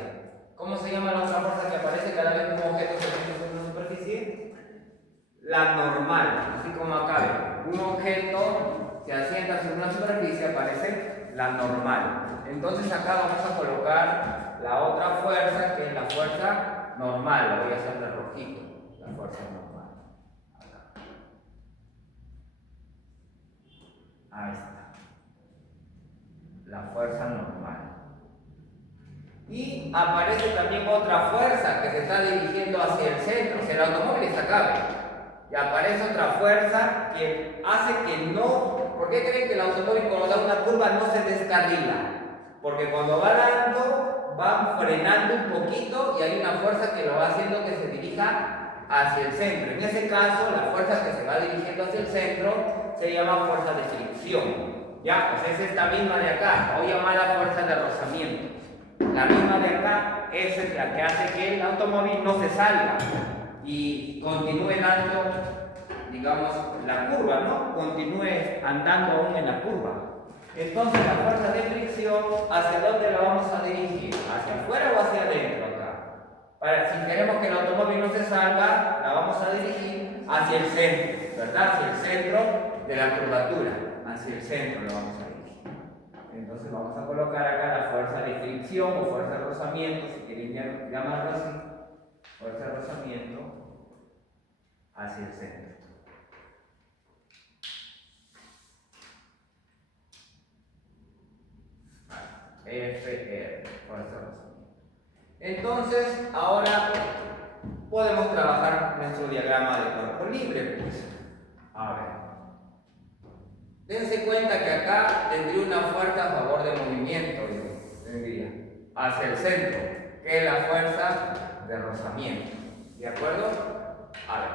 ¿Cómo se llama la otra fuerza que aparece cada vez que un objeto se asienta sobre una superficie? La normal, así como acá ven. Un objeto se asienta sobre una superficie, aparece la normal. Entonces acá vamos a colocar la otra fuerza, que es la fuerza normal, lo voy a hacer de rojito, la fuerza normal. Acá. Ahí está. La fuerza normal. Y aparece también otra fuerza que se está dirigiendo hacia el centro, o sea, el automóvil está acá. Y aparece otra fuerza que hace que no. ¿Por qué creen que el automóvil cuando da una curva no se descarrila? Porque cuando va dando, va frenando un poquito y hay una fuerza que lo va haciendo que se dirija hacia el centro. En ese caso, la fuerza que se va dirigiendo hacia el centro se llama fuerza de fricción. ¿Ya? Pues es esta misma de acá, voy a llamarla fuerza de rozamiento. La misma de acá es la que hace que el automóvil no se salga y continúe dando, digamos, la curva, ¿no? Continúe andando aún en la curva. Entonces la fuerza de fricción, ¿hacia dónde la vamos a dirigir? ¿Hacia afuera o hacia adentro acá? Si queremos que el automóvil no se salga, la vamos a dirigir hacia el centro, ¿verdad? Hacia el centro de la curvatura. Hacia el centro la vamos a dirigir. Entonces vamos a colocar acá la fuerza de fricción o fuerza de rozamiento, si quieren llamarlo así. Fuerza de rozamiento hacia el centro. FR, fuerza de rozamiento. Entonces, ahora podemos trabajar nuestro diagrama de cuerpo libre. Pues. A ver. Dense cuenta que acá tendría una fuerza a favor de movimiento, tendría, hacia el centro, que es la fuerza de rozamiento. ¿De acuerdo? A ver.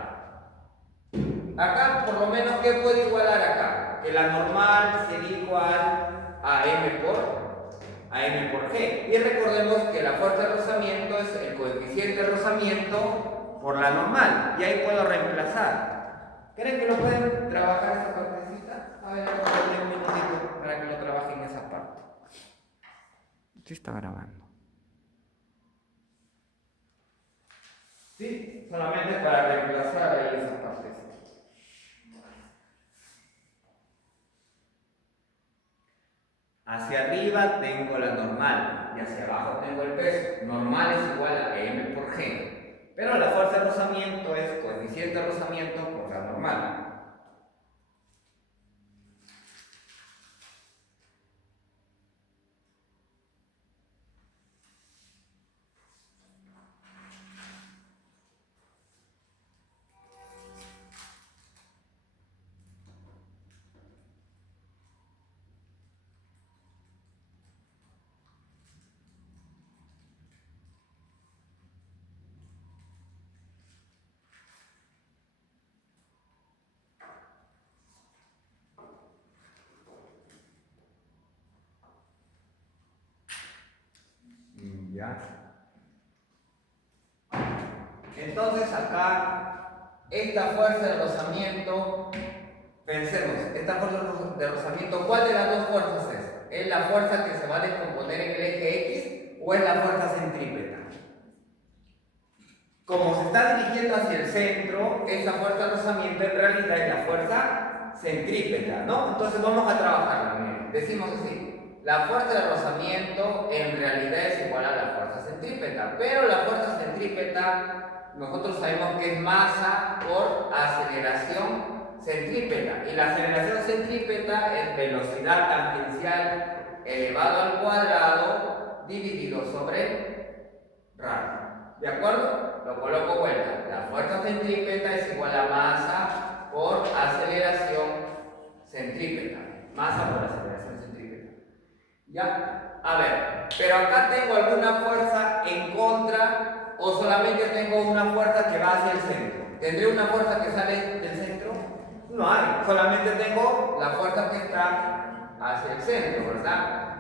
Acá, por lo menos, ¿qué puede igualar acá? Que la normal sería igual a M por G. Y recordemos que la fuerza de rozamiento es el coeficiente de rozamiento por la normal. Y ahí puedo reemplazar. ¿Creen que lo pueden trabajar esa partecita? A ver, ahora un minutito para que lo trabajen esa parte. Sí está grabando. Sí, solamente para reemplazar ahí esa partecita. Hacia arriba tengo la normal y hacia abajo tengo el peso. Normal es igual a m por g. Pero la fuerza de rozamiento es coeficiente de rozamiento por la normal. ¿Ya? Entonces acá, esta fuerza de rozamiento, pensemos, esta fuerza de rozamiento, ¿cuál de las dos fuerzas es? ¿Es la fuerza que se va a descomponer en el eje X o es la fuerza centrípeta? Como se está dirigiendo hacia el centro, esa fuerza de rozamiento en realidad es la fuerza centrípeta, ¿no? Entonces vamos a trabajarla, miren, decimos así. La fuerza de rozamiento en realidad es igual a la fuerza centrípeta, pero la fuerza centrípeta nosotros sabemos que es masa por aceleración centrípeta, y la aceleración centrípeta es velocidad tangencial elevado al cuadrado dividido sobre radio. ¿De acuerdo? Lo coloco vuelta. La fuerza centrípeta es igual a masa por aceleración centrípeta. Masa por aceleración centrípeta. ¿Ya? A ver, pero acá tengo alguna fuerza en contra o solamente tengo una fuerza que va hacia el centro. ¿Tendré una fuerza que sale del centro? No hay, solamente tengo la fuerza que está hacia el centro, ¿verdad?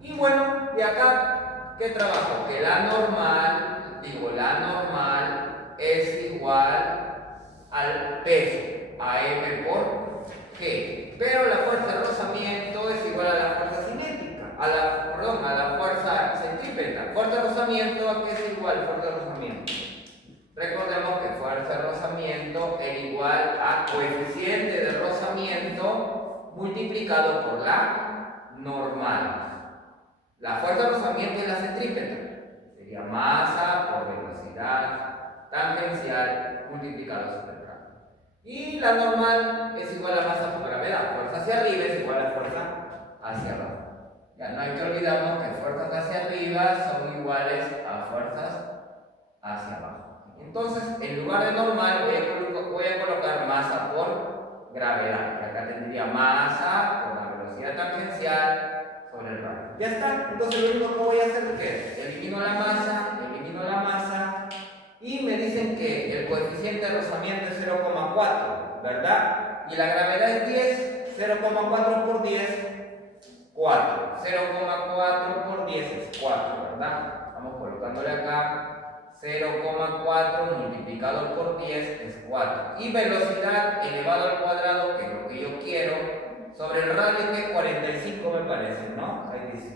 Y bueno, de acá, ¿qué trabajo? Que la normal, la normal es igual al peso, a m por g. Pero la fuerza de rozamiento es igual a la fuerza cinética, a la fuerza centrípeta. Fuerza de rozamiento, ¿a qué es igual fuerza de rozamiento? Recordemos que fuerza de rozamiento es igual a coeficiente de rozamiento multiplicado por la normal. La fuerza de rozamiento es la centrípeta. Sería masa por velocidad tangencial multiplicado sobre el radio. Y la normal es igual a masa por gravedad. Fuerza hacia arriba es igual a fuerza hacia abajo. Ya no hay que olvidarnos que fuerzas hacia arriba son iguales a fuerzas hacia abajo. Entonces, en lugar de normal, voy a colocar masa por gravedad. Y acá tendría masa por la velocidad tangencial sobre el radio. Ya está. Entonces, lo único que voy a hacer es elimino la masa, y me dicen que el coeficiente de rozamiento es 0,4, ¿verdad? Y la gravedad es 10, 0,4 por 10, 4. 0,4 por 10 es 4, ¿verdad? Vamos colocándole acá. 0,4 multiplicado por 10 es 4. Y velocidad elevado al cuadrado, que es lo que yo quiero, sobre el radio, que es 45 me parece, ¿no? Ahí dice.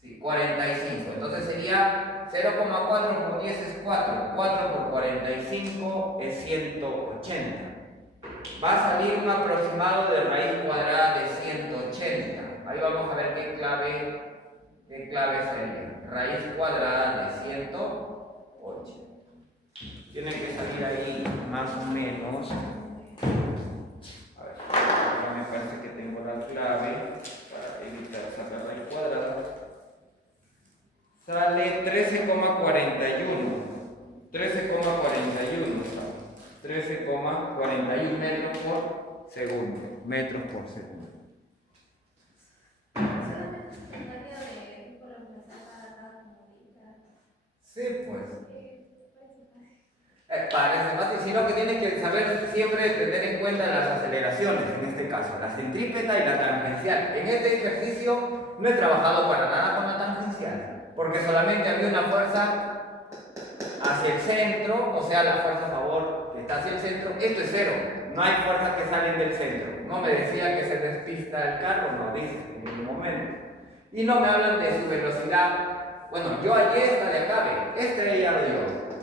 Sí, 45. Entonces sería 0,4 por 10 es 4. 4 por 45 es 180. Va a salir un aproximado de raíz cuadrada de 180. Ahí vamos a ver qué clave sería. Raíz cuadrada de 180. Tiene que salir ahí más o menos. A ver, ya me parece que tengo la clave para evitar sacar raíz cuadrada. Sale 13,41. 13,41 metros por segundo. Metros por segundo. Sí, pues. Parece fácil, sino que tienes que saber siempre tener en cuenta las aceleraciones, en este caso, la centrípeta y la tangencial. En este ejercicio no he trabajado para nada con la tangencial, porque solamente había una fuerza hacia el centro, o sea, la fuerza a favor que está hacia el centro, esto es cero. No hay fuerzas que salen del centro. No me decía que se despista el carro, no dice en ningún momento. Y no me hablan de su velocidad. Bueno, yo allí esta de acá, ve, ya lo dio,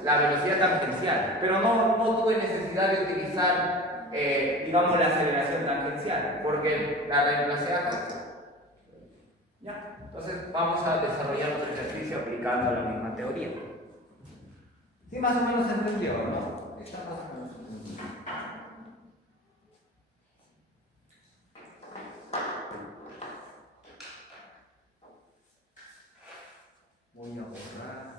la velocidad tangencial, pero no tuve necesidad de utilizar, digamos, la aceleración tangencial, porque la reemplacé acá. ¿Ya? Entonces vamos a desarrollar otro ejercicio aplicando la misma teoría. Sí, más o menos se entendió, ¿no? Está más o menos entendido. Voy a borrar.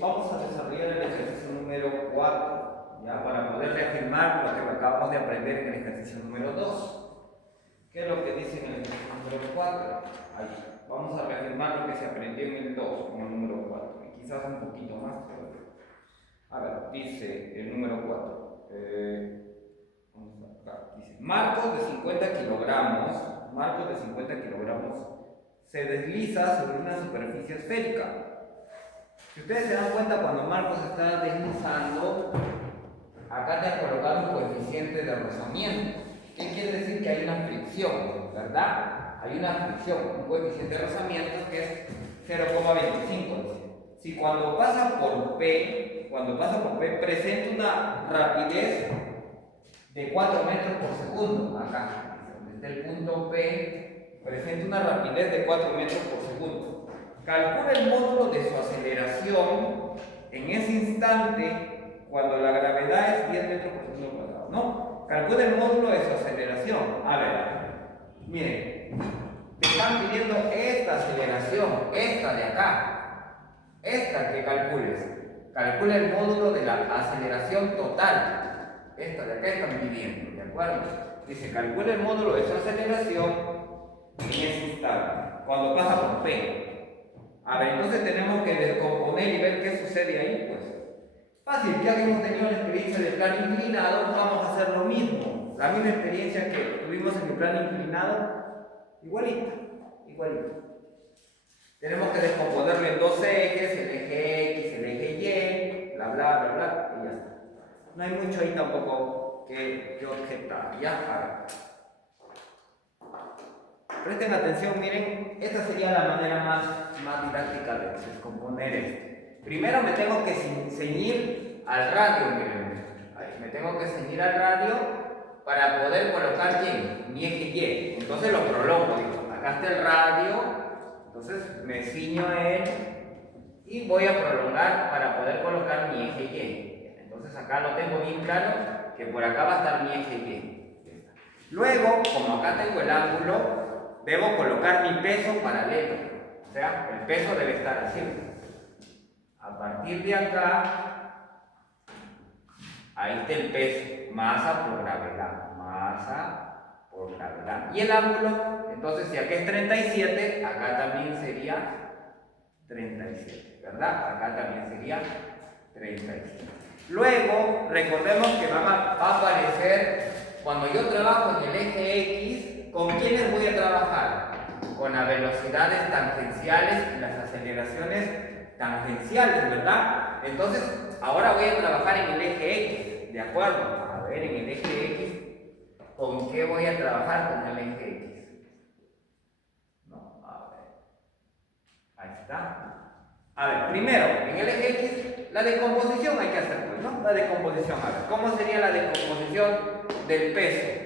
Vamos a desarrollar el ejercicio número 4, ya para poder reafirmar lo que acabamos de aprender en el ejercicio número 2. ¿Qué es lo que dice en el ejercicio número 4? Ahí. vamos a reafirmar lo que se aprendió en el 2 con el número 4, y quizás un poquito más, pero a ver, dice el número 4. Vamos acá, dice, marcos de 50 kilogramos se desliza sobre una superficie esférica. Si ustedes se dan cuenta, cuando Marcos está deslizando, acá te has colocado un coeficiente de rozamiento. ¿Qué quiere decir? Que hay una fricción, ¿verdad? Hay una fricción, un coeficiente de rozamiento que es 0,25. Si cuando pasa por P, presenta una rapidez de 4 metros por segundo, acá, desde el punto P, presenta una rapidez de 4 metros por segundo. Calcula el módulo de su aceleración en ese instante cuando la gravedad es 10 metros por segundo cuadrado, ¿no? Calcula el módulo de su aceleración. A ver, miren, te están pidiendo esta aceleración, esta de acá, esta que calcules. Calcula el módulo de la aceleración total. Esta de acá están pidiendo, ¿de acuerdo? Dice, calcula el módulo de su aceleración en ese instante, cuando pasa por P. A ver, entonces tenemos que descomponer y ver qué sucede ahí, pues. Fácil, ya que hemos tenido la experiencia del plano inclinado, vamos a hacer lo mismo. La misma experiencia que tuvimos en el plano inclinado, igualita. Tenemos que descomponerlo en dos ejes, el eje X, el eje Y, bla, bla, bla, bla, y ya está. No hay mucho ahí tampoco que objetar, ya. A ver. Presten atención, miren, esta sería la manera más didáctica de descomponer esto. Primero me tengo que ceñir al radio, miren. Ahí, me tengo que ceñir al radio para poder colocar ¿quién? Mi eje Y. Entonces lo prolongo, digo, acá está el radio, entonces me ciño a él y voy a prolongar para poder colocar mi eje Y. Entonces acá lo tengo bien claro que por acá va a estar mi eje Y. Luego, como acá tengo el ángulo, debo colocar mi peso paralelo, o sea, el peso debe estar así. A partir de acá, ahí está el peso, masa por gravedad. Y el ángulo, entonces si acá es 37, acá también sería 37, ¿verdad? Acá también sería 37. Luego, recordemos que va a aparecer, cuando yo trabajo en el eje X, ¿con quiénes voy a trabajar? Con las velocidades tangenciales y las aceleraciones tangenciales, ¿verdad? Entonces, ahora voy a trabajar en el eje X, ¿de acuerdo? A ver, en el eje X, ¿con qué voy a trabajar con el eje X? No, a ver. Ahí está. A ver, primero, en el eje X, la decomposición hay que hacer, pues, ¿no? La decomposición, a ver, ¿cómo sería la decomposición del peso?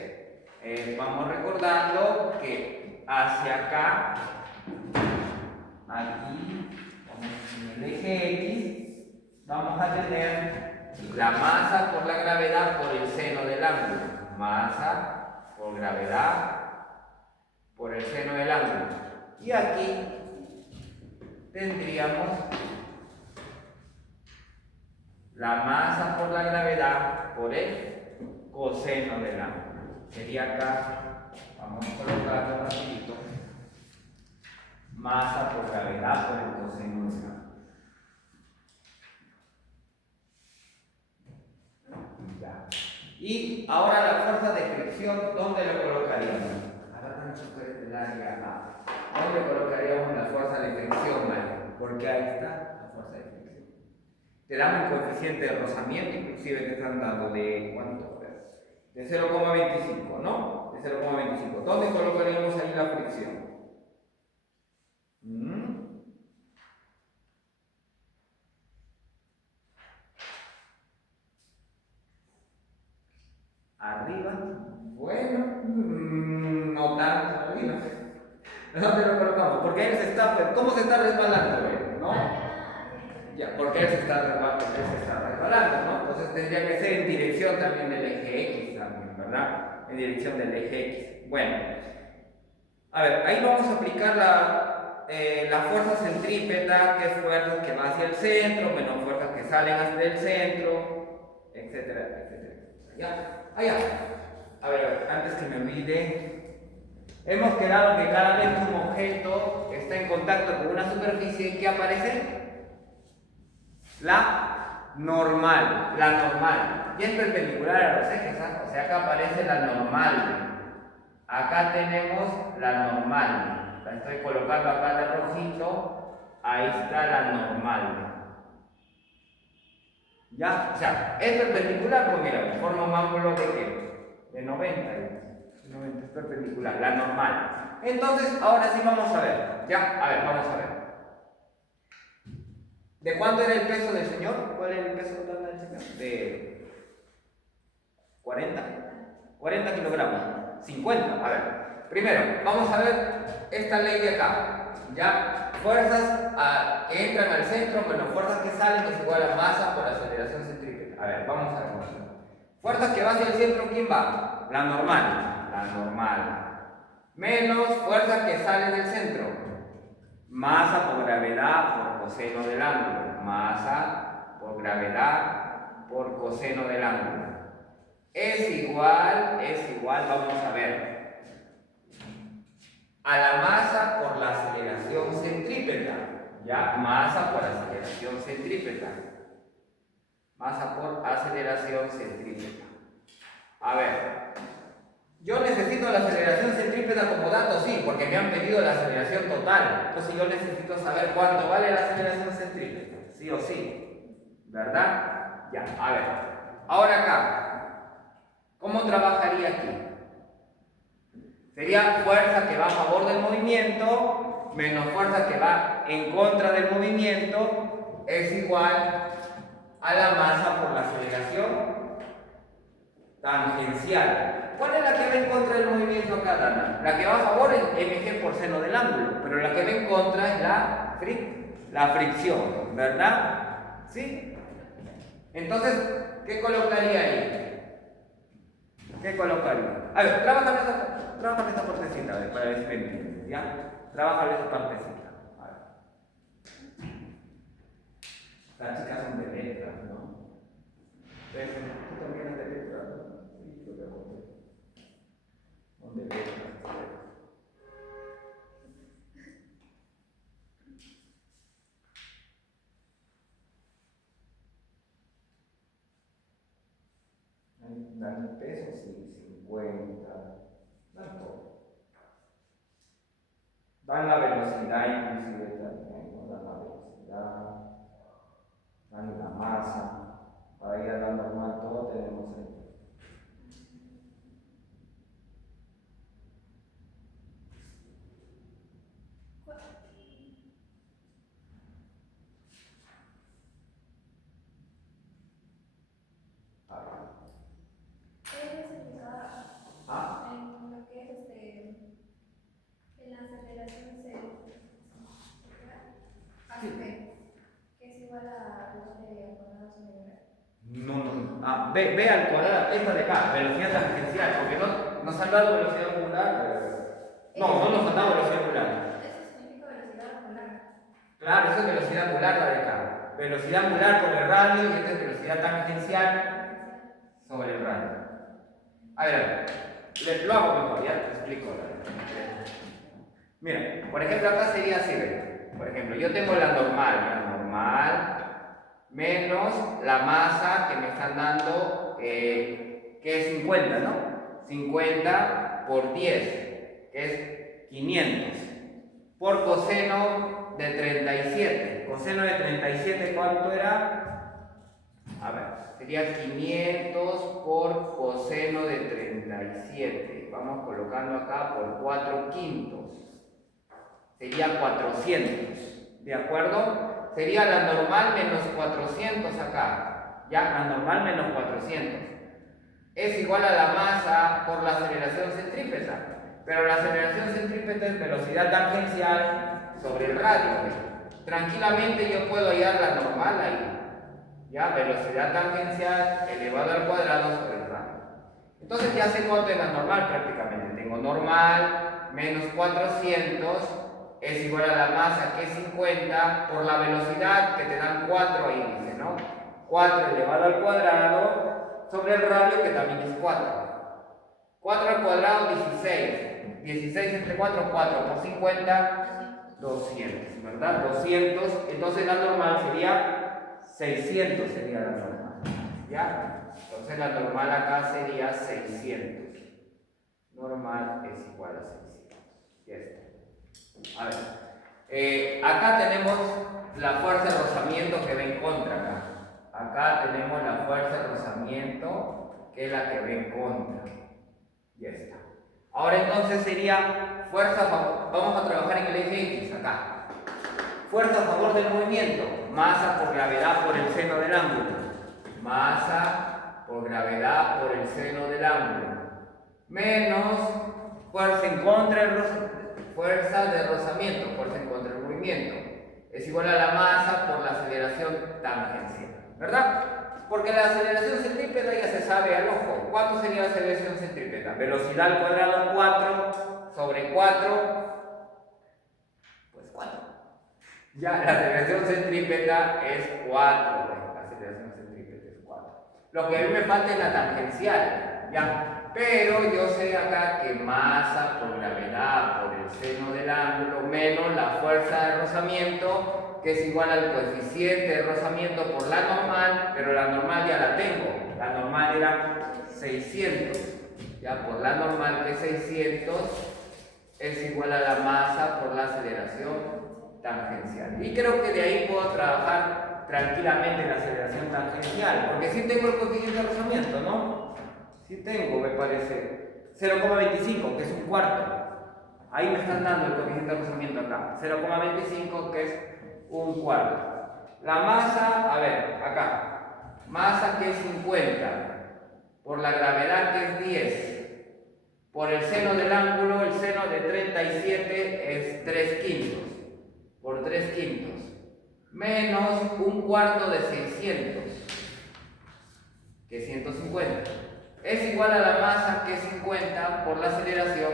Vamos recordando que hacia acá, aquí, en el eje X, vamos a tener la masa por la gravedad por el seno del ángulo. Masa por gravedad por el seno del ángulo. Y aquí tendríamos la masa por la gravedad por el coseno del ángulo. Sería acá, vamos a colocarlo rapidito, masa por gravedad por el coseno del ángulo. Ya. Y ahora la fuerza de fricción, ¿dónde lo colocaríamos? Ahora tenemos el área A. ¿Dónde colocaríamos la fuerza de fricción, Mario? Porque ahí está la fuerza de fricción. Te dan un coeficiente de rozamiento, inclusive te están dando de ¿cuánto? De 0,25, ¿no? De 0,25. ¿Dónde colocaríamos ahí la fricción? ¿Arriba? Bueno, no tanto arriba. ¿Dónde lo colocamos? Porque él se está, ¿cómo se está resbalando él? ¿No? Ya, porque él se está resbalando, ¿no? Entonces tendría que ser en dirección también del eje X también, ¿verdad? En dirección del eje X. Bueno, a ver, ahí vamos a aplicar la fuerza centrípeta, que es fuerza que va hacia el centro, menos fuerzas que salen hacia el centro, etcétera, etcétera. ¿Ya? Allá. A ver, antes que me olvide, Hemos quedado que cada vez que un objeto está en contacto con una superficie, ¿qué aparece? La normal. Y es perpendicular a los ejes, ¿ah? O sea, acá aparece la normal. Acá tenemos la normal. La estoy colocando acá de rojito. Ahí está la normal. ¿Ya? O sea, es perpendicular, pues mira, forma un ángulo de ¿qué? De 90. 90 es perpendicular, la normal. Entonces, ahora sí vamos a ver. ¿Ya? A ver, vamos a ver. ¿De cuánto era el peso del señor? ¿Cuál era el peso total del señor? De 40. 40 kilogramos. 50. A ver. Primero, vamos a ver esta ley de acá. ¿Ya? Fuerzas que entran al centro menos fuerzas que salen es igual a masa por aceleración centrípeta. A ver, vamos a ver. Fuerzas que va hacia el centro, ¿quién va? La normal. La normal. Menos fuerzas que salen del centro. Masa por gravedad por coseno del ángulo. Masa por gravedad por coseno del ángulo. Es igual, vamos a ver, a la masa por la aceleración centrípeta. ¿Ya? Masa por aceleración centrípeta. Masa por aceleración centrípeta. A ver, yo necesito la aceleración centrípeta como dato, sí, porque me han pedido la aceleración total. Entonces yo necesito saber cuánto vale la aceleración centrípeta, sí o sí, ¿verdad? Ya, a ver. Ahora acá, ¿cómo trabajaría aquí? Sería fuerza que va a favor del movimiento menos fuerza que va en contra del movimiento es igual a la masa por la aceleración tangencial. ¿Cuál es la que va en contra del movimiento acá, Dana? La que va a favor es mg por seno del ángulo, pero la que va en contra es la fricción, ¿verdad? ¿Sí? Entonces, ¿qué colocaría ahí? ¿Qué colocaría? A ver, trabaja esta partecita, a ver, para ver si me entiendes, ¿ya? Trabaja esa partecita. A ver. Las chicas son de letras, ¿no? Tú también eres de letras, ¿no? Sí, yo creo que son de letras. Dan el peso, sí, 50. Dan todo. Dan la velocidad inclusive también, ¿no? Dan la velocidad, dan la masa. Para ir a la normal todo tenemos ahí. En lo que es en la aceleración que es igual a velocidad al cuadrado sobre el No. Ve al cuadrado, esta de acá, velocidad tangencial, porque no nos han dado velocidad angular. No nos han dado velocidad angular. Eso significa velocidad angular. Claro, eso es velocidad angular la de acá. Velocidad angular por el radio y esta es velocidad tangencial sobre el radio. A ver, lo hago mejor, ya te explico. Mira, por ejemplo, acá sería así, ¿ve? Por ejemplo, yo tengo la normal menos la masa que me están dando, que es 50, ¿no? 50 por 10, que es 500, por coseno de 37. Coseno de 37, ¿cuánto era? A ver, sería 500 por coseno de 37. Vamos colocando acá por 4 quintos. Sería 400. ¿De acuerdo? Sería la normal menos 400 acá. Ya, la normal menos 400. Es igual a la masa por la aceleración centrípeta. Pero la aceleración centrípeta es velocidad tangencial sobre el radio. Tranquilamente yo puedo hallar la normal ahí. Ya, velocidad tangencial elevado al cuadrado sobre el radio. Entonces ya sé cuánto es la normal prácticamente. Tengo normal menos 400 es igual a la masa que es 50 por la velocidad que te dan 4 ahí dice, ¿no? 4 elevado al cuadrado sobre el radio que también es 4. 4 al cuadrado 16. 100. 16 entre 4, 4 por 50, 200, ¿verdad? 200, entonces la normal sería 600, sería la normal, ¿ya? Entonces la normal acá sería 600. Normal es igual a 600. Ya está. A ver, acá tenemos la fuerza de rozamiento que va en contra acá. Acá tenemos la fuerza de rozamiento que es la que va en contra. Ya está. Ahora entonces sería fuerza a favor. Vamos a trabajar en el eje X acá. Fuerza a favor del movimiento. Masa por gravedad por el seno del ángulo. Masa por gravedad por el seno del ángulo. Menos fuerza en contra del fuerza de rozamiento, fuerza en contra del movimiento. Es igual a la masa por la aceleración tangencial, ¿verdad? Porque la aceleración centrípeta ya se sabe al ojo. ¿Cuánto sería la aceleración centrípeta? Velocidad al cuadrado 4 sobre 4, pues 4. Ya, la aceleración centrípeta es 4, la aceleración centrípeta es 4. Lo que a mí me falta es la tangencial, ¿ya? Pero yo sé acá que masa por gravedad por el seno del ángulo menos la fuerza de rozamiento, que es igual al coeficiente de rozamiento por la normal, pero la normal ya la tengo. La normal era 600. Ya por la normal que es 600 es igual a la masa por la aceleración tangencial. Y creo que de ahí puedo trabajar tranquilamente la aceleración tangencial, porque sí tengo el coeficiente de rozamiento, ¿no? Sí tengo, me parece, 0,25, que es un cuarto. Ahí me están dando el coeficiente de rozamiento acá. 0,25, que es un cuarto. La masa, a ver, acá. Masa que es 50. Por la gravedad que es 10. Por el seno del ángulo, el seno de 37 es 3 quintos. Por 3 quintos. Menos un cuarto de 600. Que es 150. Es igual a la masa que es 50 por la aceleración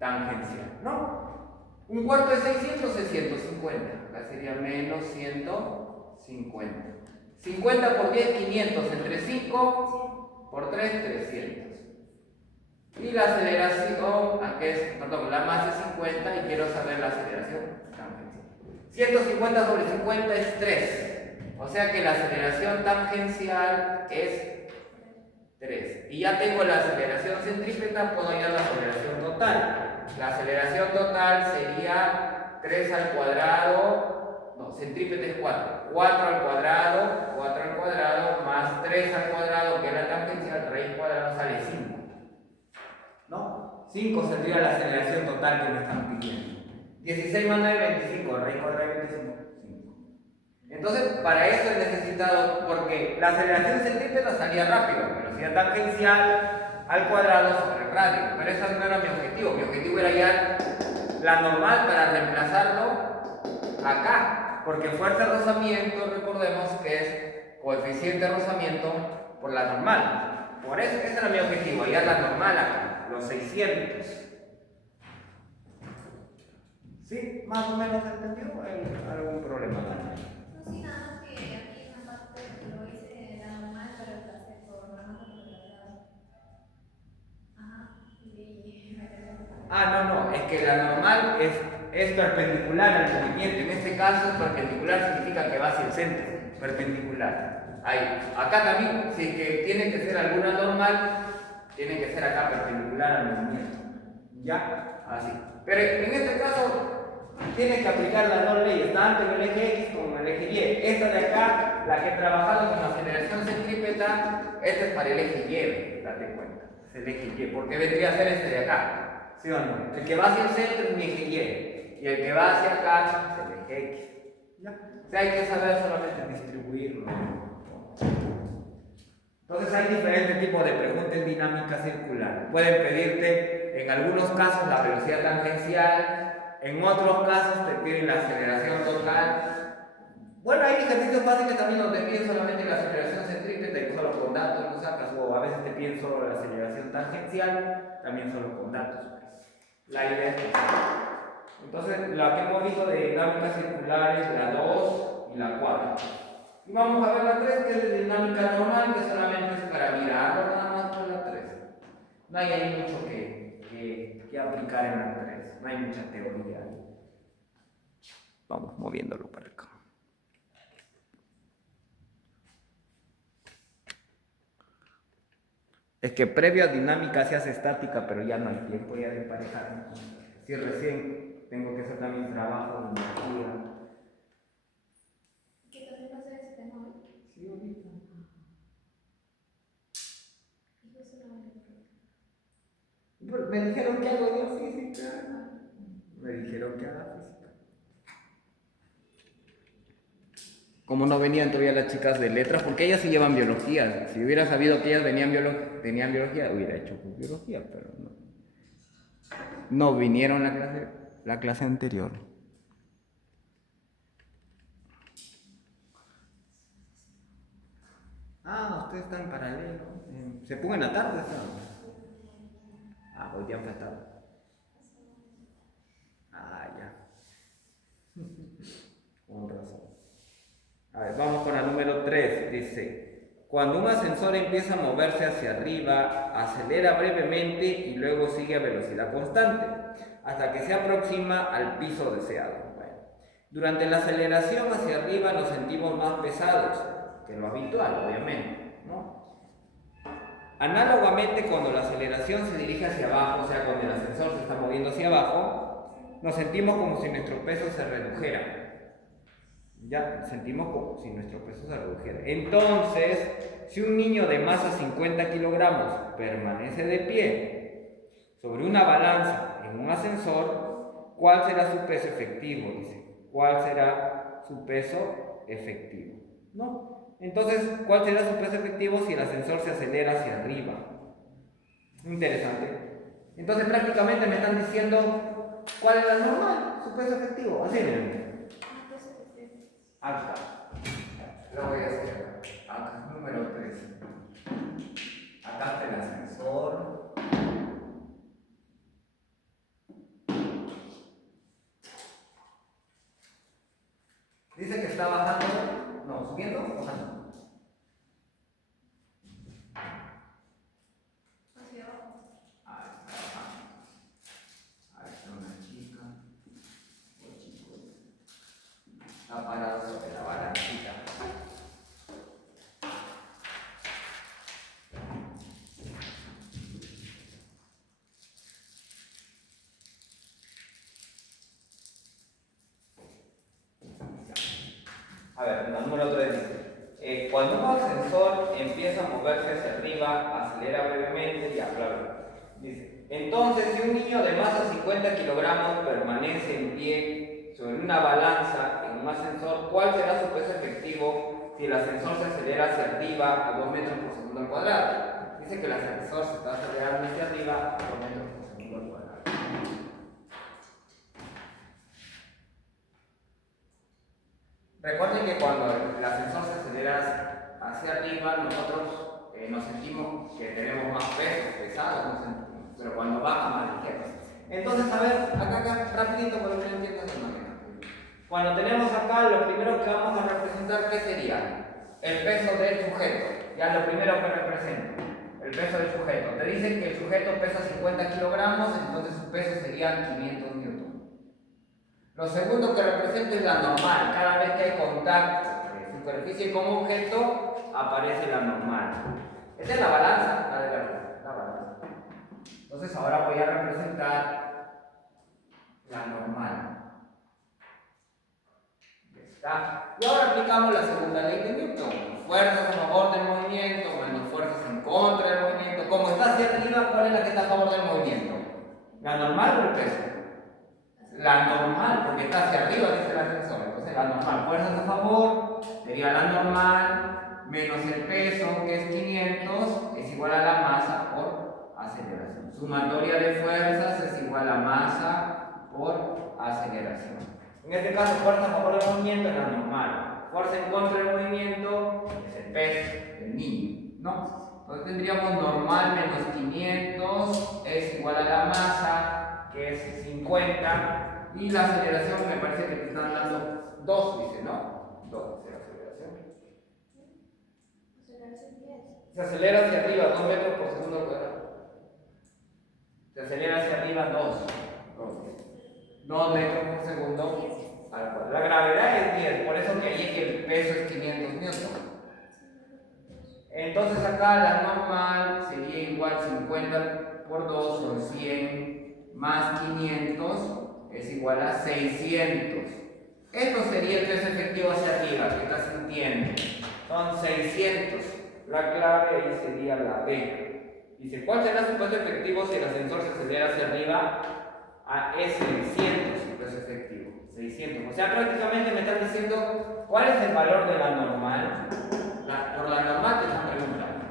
tangencial, ¿no? Un cuarto de 600 es 150, acá sería menos 150. 50 por 10, 500, entre 5 por 3, 300. Y la aceleración, aquí es, perdón, la masa es 50 y quiero saber la aceleración tangencial. 150 sobre 50 es 3, o sea que la aceleración tangencial es 3. Y ya tengo la aceleración centrípeta, puedo hallar la aceleración total. La aceleración total sería 3 al cuadrado, no, centrípeta es 4. 4 al cuadrado, más 3 al cuadrado, que es la tangencial, raíz cuadrada sale 5. ¿No? 5 sería la aceleración total que me están pidiendo. 16 más 9, 25, raíz cuadrada de 25. Entonces, para eso he necesitado, porque la aceleración centrípeta salía rápido, velocidad tangencial al cuadrado sobre el radio, pero eso no era mi objetivo. Mi objetivo era hallar la normal para reemplazarlo acá, porque fuerza de rozamiento, recordemos que es coeficiente de rozamiento por la normal. Por eso, ese era mi objetivo, hallar la normal acá, los 600. ¿Sí? ¿Más o menos entendió? ¿Hay algún problema? Sí, nada más que aquí en la parte lo hice la normal, pero la hace por la masa por gravedad. Ajá. No, es que la normal es perpendicular al movimiento. En este caso, perpendicular significa que va hacia el centro, perpendicular. Ahí. Acá también, si es que tiene que ser alguna normal, tiene que ser acá perpendicular al movimiento. ¿Ya? Así. Pero en este caso, tienes que aplicar las dos leyes, tanto en el eje X como en el eje Y. Esta de acá, la que he trabajado con la aceleración centrípeta, esta es para el eje Y, date cuenta. Es el eje Y, porque vendría a ser este de acá. ¿Sí o no? El que va hacia el centro es un eje Y, y el que va hacia acá es el eje X. ¿Ya? O sea, hay que saber solamente distribuirlo. Entonces hay diferentes tipos de preguntas en dinámica circular. Pueden pedirte, en algunos casos, la velocidad tangencial. En otros casos te piden la aceleración total. Bueno, hay ejercicios fáciles también donde te piden solamente la aceleración centrípeta y solo con datos lo sacas, o a veces te piden solo la aceleración tangencial, también solo con datos. La idea es esta. Entonces, la que hemos visto de dinámica circular es la 2 y la 4. Y vamos a ver la 3, que es de dinámica normal, que solamente es para mirarlo nada más por la 3. No hay ahí mucho que que aplicar en la 3. No hay mucha teoría ahí. Vamos moviéndolo para acá. Es que previo a dinámica se hace estática, pero ya no hay tiempo ya de emparejar. Si recién tengo que hacer también trabajo de energía. ¿Qué también va a ser ese tema hoy? Sí, ahorita. Y justo no me Me dijeron que hago yo física. Me dijeron que haga física. Como no venían todavía las chicas de letras, porque ellas sí llevan biología. Si hubiera sabido que ellas tenían biología, hubiera hecho pues, biología, pero no. No vinieron la clase anterior. Ah, ustedes están en paralelo. ¿Se pongan a tarde? Ah, hoy día fue tarde. Ah, ya. Con razón. A ver, vamos con la número 3. Dice, cuando un ascensor empieza a moverse hacia arriba, acelera brevemente y luego sigue a velocidad constante, hasta que se aproxima al piso deseado. Bueno, durante la aceleración hacia arriba nos sentimos más pesados que lo habitual, obviamente, ¿no? Análogamente, cuando la aceleración se dirige hacia abajo, o sea, cuando el ascensor se está moviendo hacia abajo, nos sentimos como si nuestro peso se redujera. Ya sentimos como si nuestro peso se redujera. Entonces, si un niño de masa 50 kilogramos permanece de pie sobre una balanza en un ascensor, ¿cuál será su peso efectivo? Dice, ¿cuál será su peso efectivo? ¿No? Entonces, ¿cuál será su peso efectivo si el ascensor se acelera hacia arriba? Interesante. Entonces, prácticamente me están diciendo cuál es la normal, su peso efectivo. Así miren. Acá. Lo voy a hacer acá. Número 3. Acá está el ascensor. Dice que está bajando. No, subiendo o bajando. hacia abajo. Ahí está bajando. Ahí está una chica. O chico. Está parado sobre la balancita. A ver, la número 3 dice, cuando un ascensor empieza a moverse hacia arriba, acelera brevemente, ya, claro. Dice, entonces si un niño de masa 50 kilogramos permanece en pie sobre una balanza en un ascensor, ¿cuál será su peso efectivo si el ascensor se acelera hacia arriba a 2 metros por segundo al cuadrado? Dice que el ascensor se está acelerando hacia arriba a 2 metros por segundo al cuadrado. Recuerden que cuando el ascensor se acelera hacia arriba, nosotros nos sentimos que tenemos más peso, pesados, nos sentimos, pero cuando baja más ligeros. Entonces, a ver, acá, rapidito, para que lo entiendan de manera. Cuando tenemos acá, lo primero que vamos a representar, ¿qué sería? El peso del sujeto. Ya lo primero que representa, el peso del sujeto. Te dicen que el sujeto pesa 50 kilogramos, entonces su peso sería 500 newton. Lo segundo que representa es la normal. Cada vez que hay contacto de superficie con objeto, aparece la normal. Esta es la balanza, la balanza. Entonces ahora voy a representar la normal. Ya está. Y ahora aplicamos la segunda ley de Newton. Fuerzas a favor del movimiento menos fuerzas en contra del movimiento. Como está hacia arriba, ¿cuál es la que está a favor del movimiento? ¿La normal o el peso? La normal, porque está hacia arriba, dice el ascensor. Entonces la normal, fuerzas a favor, sería la normal, menos el peso, que es 500, es igual a la masa por aceleración. Sumatoria de fuerzas es igual a masa por aceleración. En este caso, fuerza a favor del movimiento es la normal. Fuerza en contra del movimiento es el peso del niño, ¿no? Entonces tendríamos normal menos 500 es igual a la masa, que es 50, y la aceleración me parece que te están dando 2, dice, ¿no? 2 dice la aceleración. Aceleración 10. Se acelera hacia arriba, 2 metros por segundo al cuadrado. Se acelera hacia arriba 2 metros por segundo al cuadrado. La gravedad es 10, por eso que ahí es que el peso es 500 newton. Entonces acá la normal sería igual 50 por 2 son 100 más 500 es igual a 600. Esto sería el peso efectivo hacia arriba que estás sintiendo. Son 600. La clave ahí sería la B. Dice, ¿cuál será su peso efectivo si el ascensor se acelera hacia arriba? Es 600 su peso efectivo. 600. O sea, prácticamente me están diciendo cuál es el valor de la normal. Por la normal te están preguntando.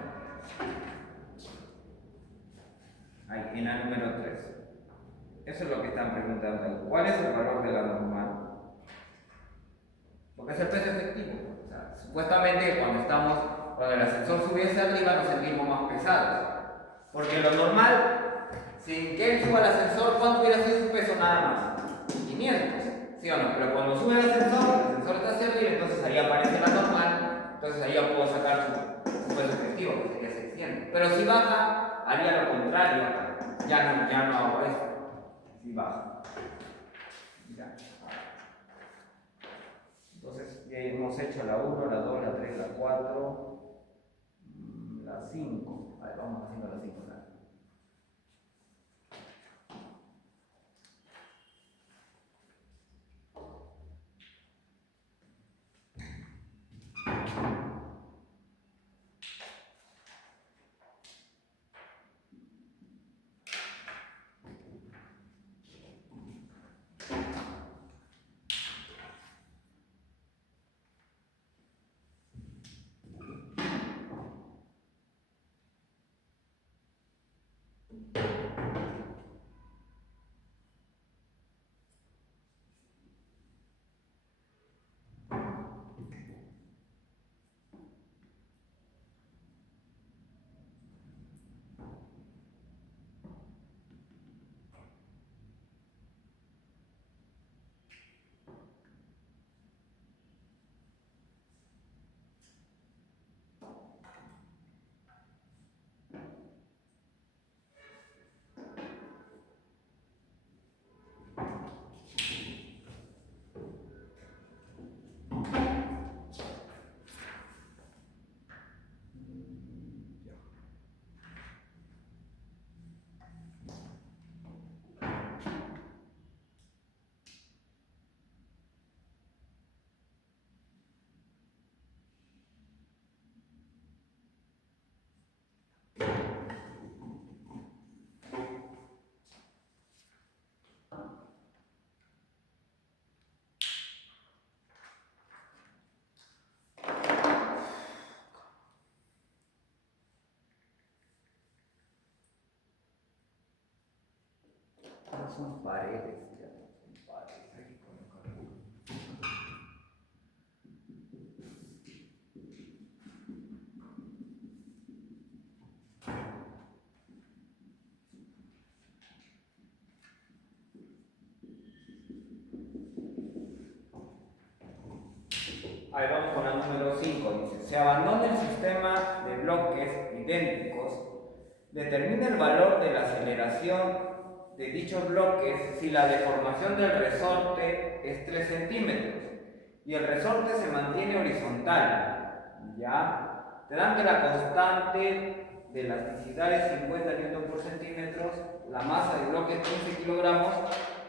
Ahí, en la número 3. Eso es lo que están preguntando ahí. ¿Cuál es el valor de la normal? Porque es el peso efectivo. O sea, supuestamente cuando el ascensor sube hacia arriba nos sentimos más pesados. Porque lo normal, sin que él suba al ascensor, ¿cuánto hubiera sido su peso nada más? 500, ¿sí o no? Pero cuando sube el ascensor está hacia arriba, entonces ahí aparece la normal, entonces ahí yo puedo sacar su peso efectivo, que sería 600. Pero si baja, haría lo contrario, ya no hago eso. Si baja. Ya. Entonces ya hemos hecho la 1, la 2, la 3, la 4, la 5. A ver, vamos haciendo la 5. Son paredes, ya, son paredes aquí con el código. Ahí vamos con la número 5, dice, se abandona el sistema de bloques idénticos, determina el valor de la aceleración de dichos bloques si la deformación del resorte es 3 centímetros y el resorte se mantiene horizontal, ¿ya? Te dan que la constante de elasticidad es 50 Newton por centímetros, la masa del bloque es 15 kilogramos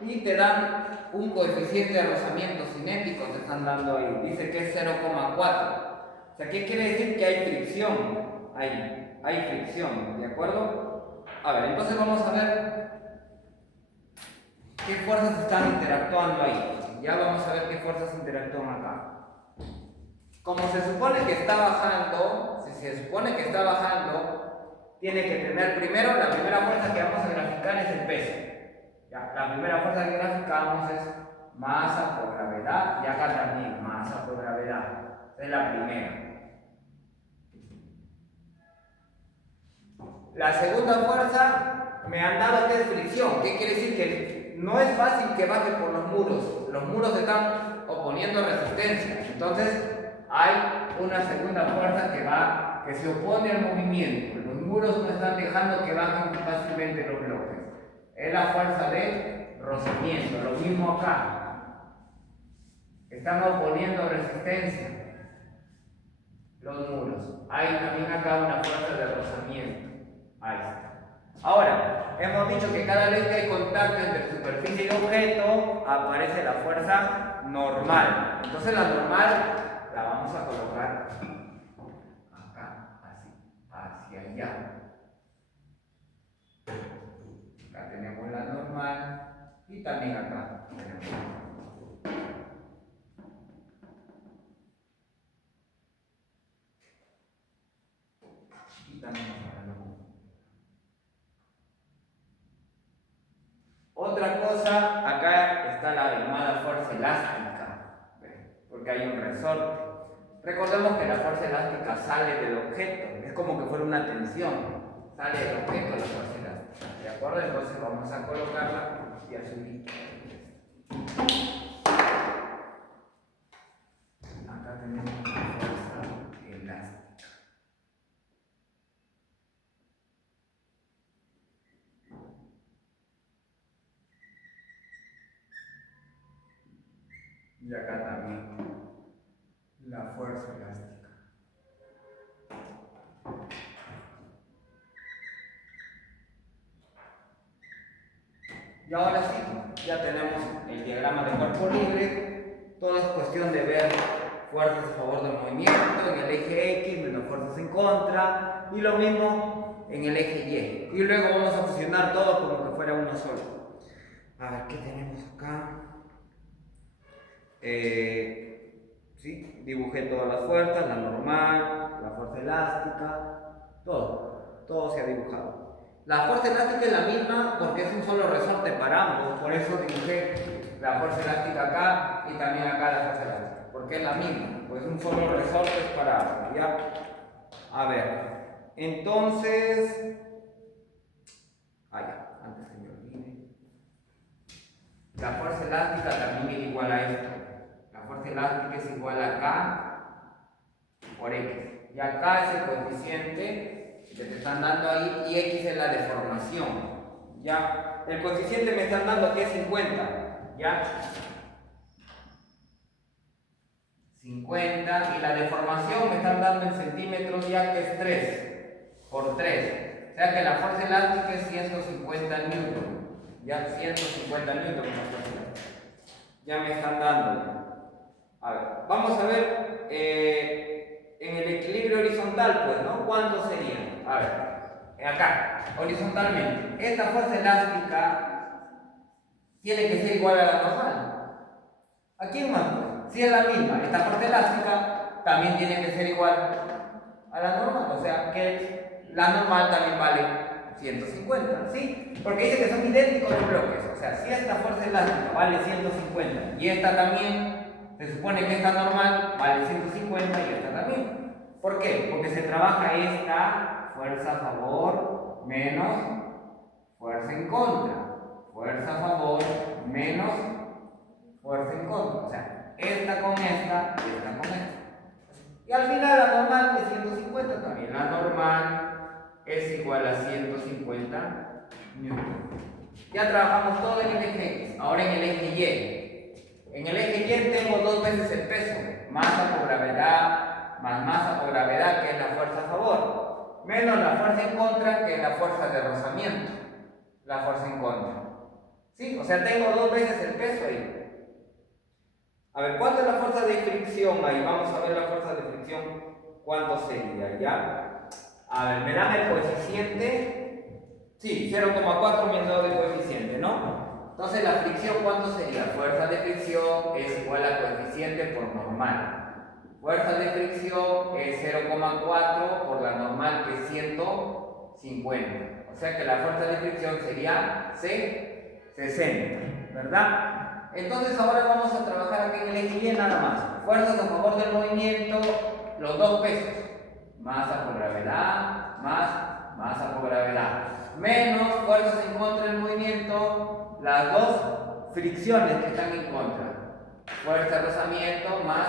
y te dan un coeficiente de rozamiento cinético, te están dando ahí, dice que es 0,4. O sea, ¿qué quiere decir? Que hay fricción, hay fricción, ¿de acuerdo? A ver, entonces vamos a ver qué fuerzas están interactuando ahí. Ya vamos a ver qué fuerzas interactúan acá. Como se supone que está bajando, si se supone que está bajando, tiene que tener primero, la primera fuerza que vamos a graficar es el peso. Ya, la primera fuerza que graficamos es masa por gravedad, y acá también masa por gravedad. Esa es la primera. La segunda fuerza me han dado que es fricción. ¿Qué quiere decir? Que no es fácil que baje por los muros. Los muros están oponiendo resistencia. Entonces hay una segunda fuerza que se opone al movimiento. Los muros no están dejando que bajen fácilmente los bloques. Es la fuerza de rozamiento. Lo mismo acá. Están oponiendo resistencia los muros. Hay también acá una fuerza de rozamiento. Ahí está. Ahora, hemos dicho que cada vez que hay contacto entre superficie y objeto, aparece la fuerza normal. Entonces la normal la vamos a colocar acá, así, hacia allá. Acá tenemos la normal y también acá tenemos. Y también acá la normal. Otra cosa, acá está la llamada fuerza elástica, porque hay un resorte. Recordemos que la fuerza elástica sale del objeto, es como que fuera una tensión, sale del objeto la fuerza elástica, ¿de acuerdo? Entonces vamos a colocarla y a subir. Acá tenemos la fuerza elástica. Y acá también la fuerza elástica. Y ahora sí, ya tenemos el diagrama de cuerpo libre. Todo es cuestión de ver fuerzas a favor del movimiento en el eje X, menos fuerzas en contra, y lo mismo en el eje Y. Y luego vamos a fusionar todo como que fuera uno solo. A ver, ¿qué tenemos acá? ¿Sí? Dibujé todas las fuerzas, la normal, la fuerza elástica, todo se ha dibujado. La fuerza elástica es la misma porque es un solo resorte para ambos, por eso dibujé la fuerza elástica acá y también acá la fuerza elástica, porque es la misma, pues un solo resorte es para ambos, ¿ya? A ver, entonces, ya, antes que me olvide, la fuerza elástica también es igual a esto. La fuerza elástica es igual a K por X. Y acá es el coeficiente que te están dando ahí y X es la deformación. ¿Ya? El coeficiente me están dando que es 50. ¿Ya? 50 y la deformación me están dando en centímetros ya que es 3 por 3. O sea que la fuerza elástica es 150 newton. Ya 150 newton. Ya me están dando. A ver, vamos a ver en el equilibrio horizontal, pues, ¿no? ¿Cuánto sería? A ver, acá, horizontalmente. Esta fuerza elástica tiene que ser igual a la normal. ¿A quién más? Pues? Si es la misma, esta fuerza elástica también tiene que ser igual a la normal. O sea que la normal también vale 150, ¿sí? Porque dice que son idénticos los bloques. O sea, si esta fuerza elástica vale 150 y esta también, se supone que esta normal vale 150 y esta también. ¿Por qué? Porque se trabaja esta fuerza a favor menos fuerza en contra. Fuerza a favor menos fuerza en contra. O sea, esta con esta y esta con esta. Y al final la normal es 150 también. La normal es igual a 150 newton. Ya trabajamos todo en el eje X. Ahora en el eje Y. En el eje Y tengo dos veces el peso, masa por gravedad más masa por gravedad, que es la fuerza a favor, menos la fuerza en contra, que es la fuerza de rozamiento, la fuerza en contra. ¿Sí? O sea, tengo dos veces el peso ahí. A ver, ¿cuánto es la fuerza de fricción ahí? Vamos a ver la fuerza de fricción, ¿cuánto sería? ¿Ya? A ver, me dan el coeficiente. Sí, 0,4 me han dado de coeficiente, ¿no? Entonces la fricción, ¿cuánto sería? Fuerza de fricción es igual a coeficiente por normal. Fuerza de fricción es 0,4 por la normal, que es 150. O sea que la fuerza de fricción sería 60, ¿verdad? Entonces ahora vamos a trabajar aquí en el eje Y nada más. Fuerzas a favor del movimiento, los dos pesos. Masa por gravedad más masa por gravedad. Menos fuerzas en contra del movimiento, las dos fricciones que están en contra. Fuerza de rozamiento más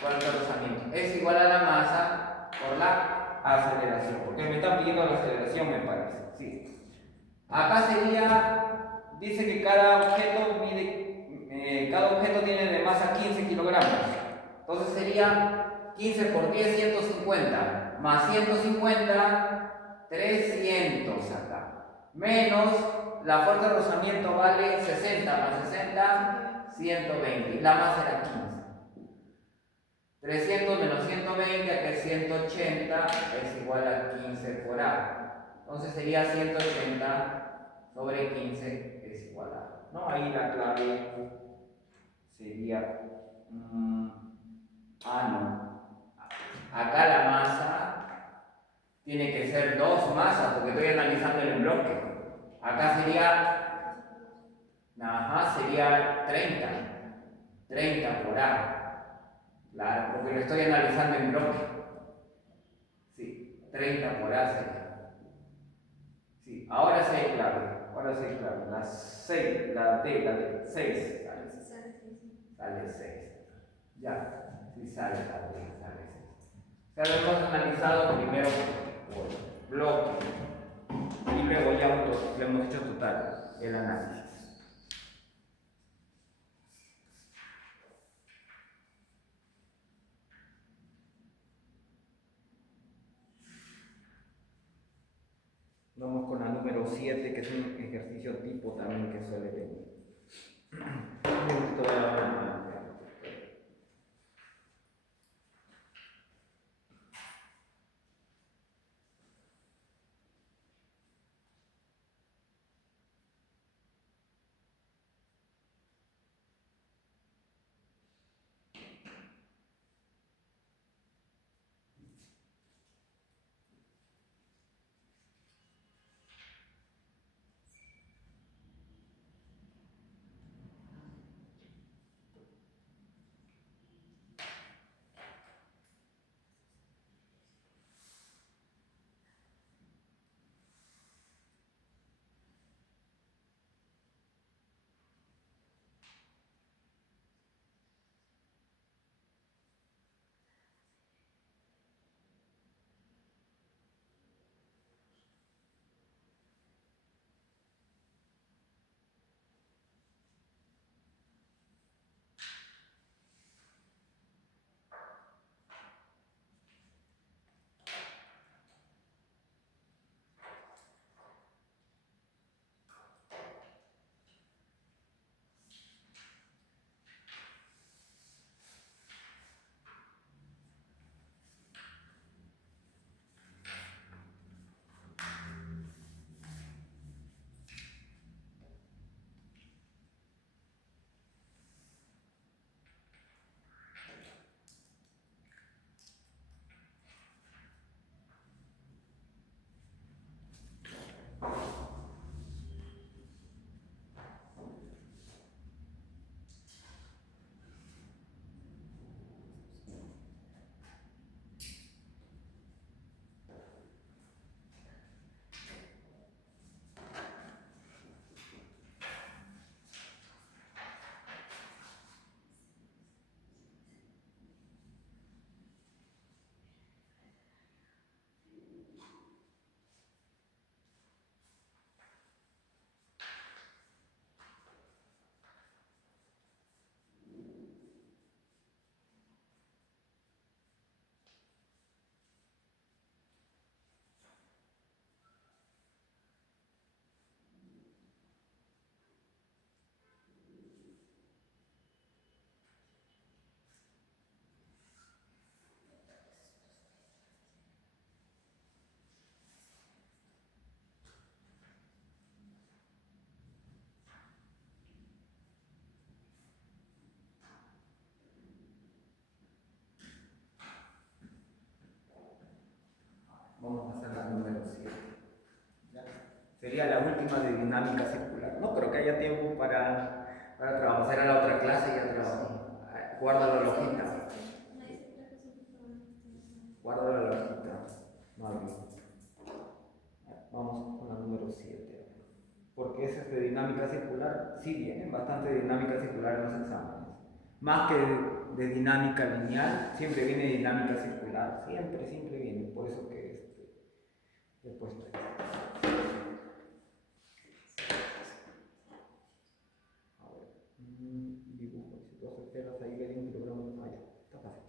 fuerza de rozamiento. Es igual a la masa por la aceleración. Porque me están pidiendo la aceleración, me parece. Sí. Acá sería dice que cada objeto tiene de masa 15 kilogramos. Entonces sería 15 por 10, 150. Más 150, 300 acá. Menos la fuerza de rozamiento vale 60, más 60, 120. Y la masa era 15. 300 menos 120, acá es 180, es igual a 15 por A. Entonces sería 180 sobre 15 es igual a. ¿No? Ahí la clave sería. No. Acá la masa tiene que ser 2 masas porque estoy analizando en el bloque. Acá sería. Sería 30. 30 por A. Claro, porque lo estoy analizando en bloque. Sí, 30 por A sería. Sí, ahora sí hay clave. La 6, la D, 6. Sale 6. Ya, sí sale la D, sale 6. O sea, lo hemos analizado primero por bloque. Y luego ya lo hemos hecho total, el análisis. Vamos con la número 7, que es un ejercicio tipo también que suele venir. Vamos a hacer la número 7. Sería la última de dinámica circular. No creo que haya tiempo para trabajar. Será la otra clase y ya trabajo. Guarda la hojita. Guarda la hojita. Vamos con la número 7. Porque esa es de dinámica circular. Sí vienen bastante de dinámica circular en los exámenes. Más que de dinámica lineal, siempre viene dinámica circular. Siempre viene. Por eso que después. Dibujo, si 12 esferas ahí le di 1 kilogramo de falla. Está fácil.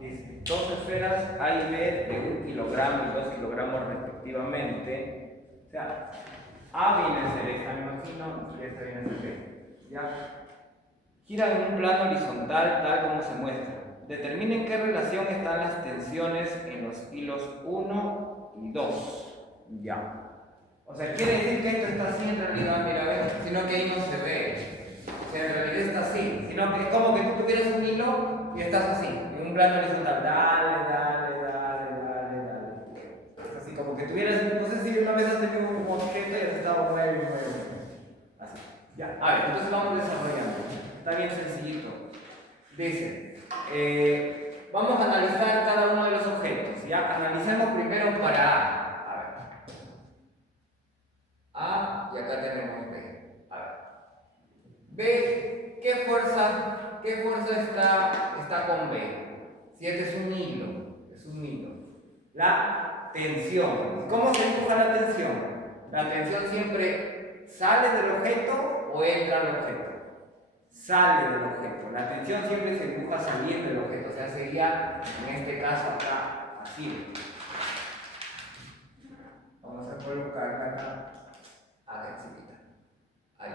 Dice, 2 esferas A y B de 1 kilogramo y 2 kilogramos respectivamente. O sea, A viene a ser esta, me imagino, y esta viene a ser B. ¿Ya? Giran en un plano horizontal tal como se muestra. Determinen qué relación están las tensiones en los hilos 1 y 2. Ya. O sea, quiere decir que esto está así en realidad, mira, ¿ves? Sino que ahí no se ve. O sea, en realidad está así. Sino que es como que tú tuvieras un hilo y estás así, en un plano horizontal. Dale. Es así como que tuvieras, no sé si una vez has tenido un objeto y has estado mueve. Así. Ya. A ver, entonces vamos desarrollando. Está bien sencillito. Dice, vamos a analizar cada uno de los objetos. Ya, analicemos primero para A. A y acá tenemos B. A ver. B, ¿qué fuerza está con B? Si este es un hilo. La tensión. ¿Cómo se dibuja la tensión? La tensión siempre sale del objeto o entra al objeto. Sale del objeto. La tensión siempre se dibuja saliendo del objeto. O sea, sería en este caso acá, así. Vamos a colocar acá. Chiquita. Ahí.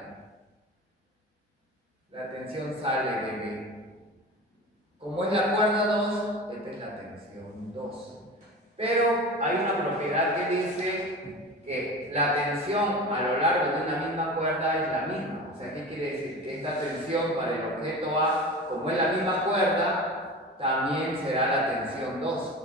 La tensión sale de B. Como es la cuerda 2, esta es la tensión 2. Pero hay una propiedad que dice que la tensión a lo largo de una misma cuerda es la misma. O sea, ¿qué quiere decir? Que esta tensión para el objeto A, como es la misma cuerda, también será la tensión 2.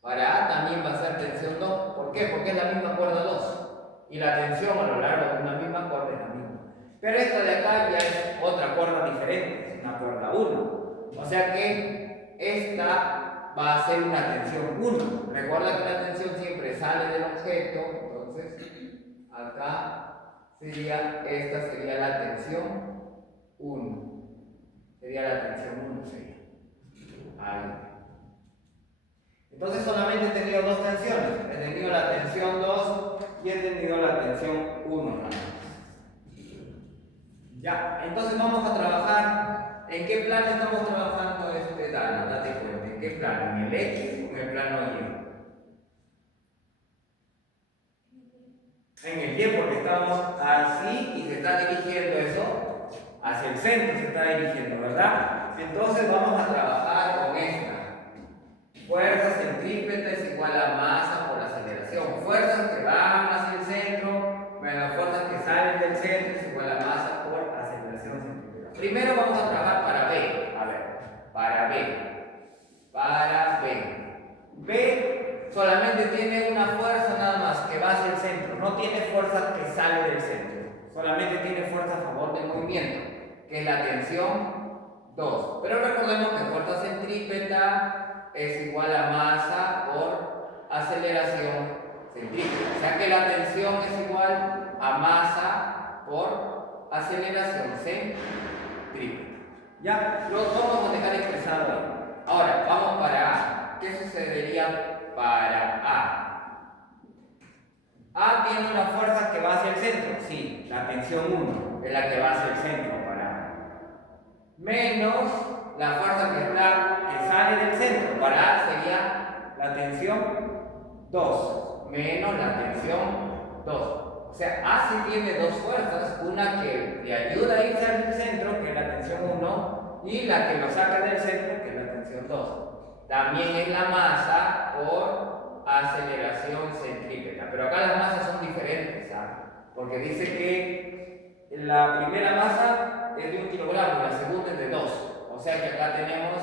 Para A también va a ser tensión 2. ¿Por qué? Porque es la misma cuerda 2. Y la tensión a lo largo de una misma cuerda es la misma. Pero esta de acá ya es otra cuerda diferente, es una cuerda 1. O sea que esta va a ser una tensión 1. Recuerda que la tensión siempre sale del objeto, entonces acá esta sería la tensión 1. Sería la tensión 1, sería. Ahí. Entonces solamente he tenido dos tensiones. He tenido la tensión 2 y he tenido la tensión 1 nada más. Ya, entonces vamos a trabajar. ¿En qué plano estamos trabajando Dana? Date cuenta. ¿En qué plano? ¿En el X o en el plano Y? En el Y, porque estamos así y se está dirigiendo eso hacia el centro, se está dirigiendo, ¿verdad? Entonces vamos a trabajar con esta. Fuerza centrípeta es igual a masa por aceleración. Fuerzas que van hacia el centro menos fuerzas que salen del centro es igual a masa por aceleración centrípeta. Primero vamos a trabajar para B. A ver, para B. Para B. B solamente tiene una fuerza nada más que va hacia el centro. No tiene fuerza que sale del centro. Solamente tiene fuerza a favor del movimiento, que es la tensión 2. Pero recordemos que fuerza centrípeta es igual a masa por aceleración centrípeta. O sea que la tensión es igual a masa por aceleración centrípeta. Ya, lo vamos a dejar expresado ahí. Ahora, vamos para A. ¿Qué sucedería para A? A tiene una fuerza que va hacia el centro. Sí, la tensión 1 es la que va hacia el centro para A. Menos la fuerza que sale del centro. Para A sería la tensión 2. Menos la tensión 2. O sea, A sí tiene dos fuerzas. Una que le ayuda a irse al centro, que es la tensión 1. Y la que lo saca del centro, que es la tensión 2. También es la masa por aceleración centrípeta. Pero acá las masas son diferentes, ¿sabes? Porque dice que la primera masa es de 1 kilogramo y la segunda es de 2. O sea que acá tenemos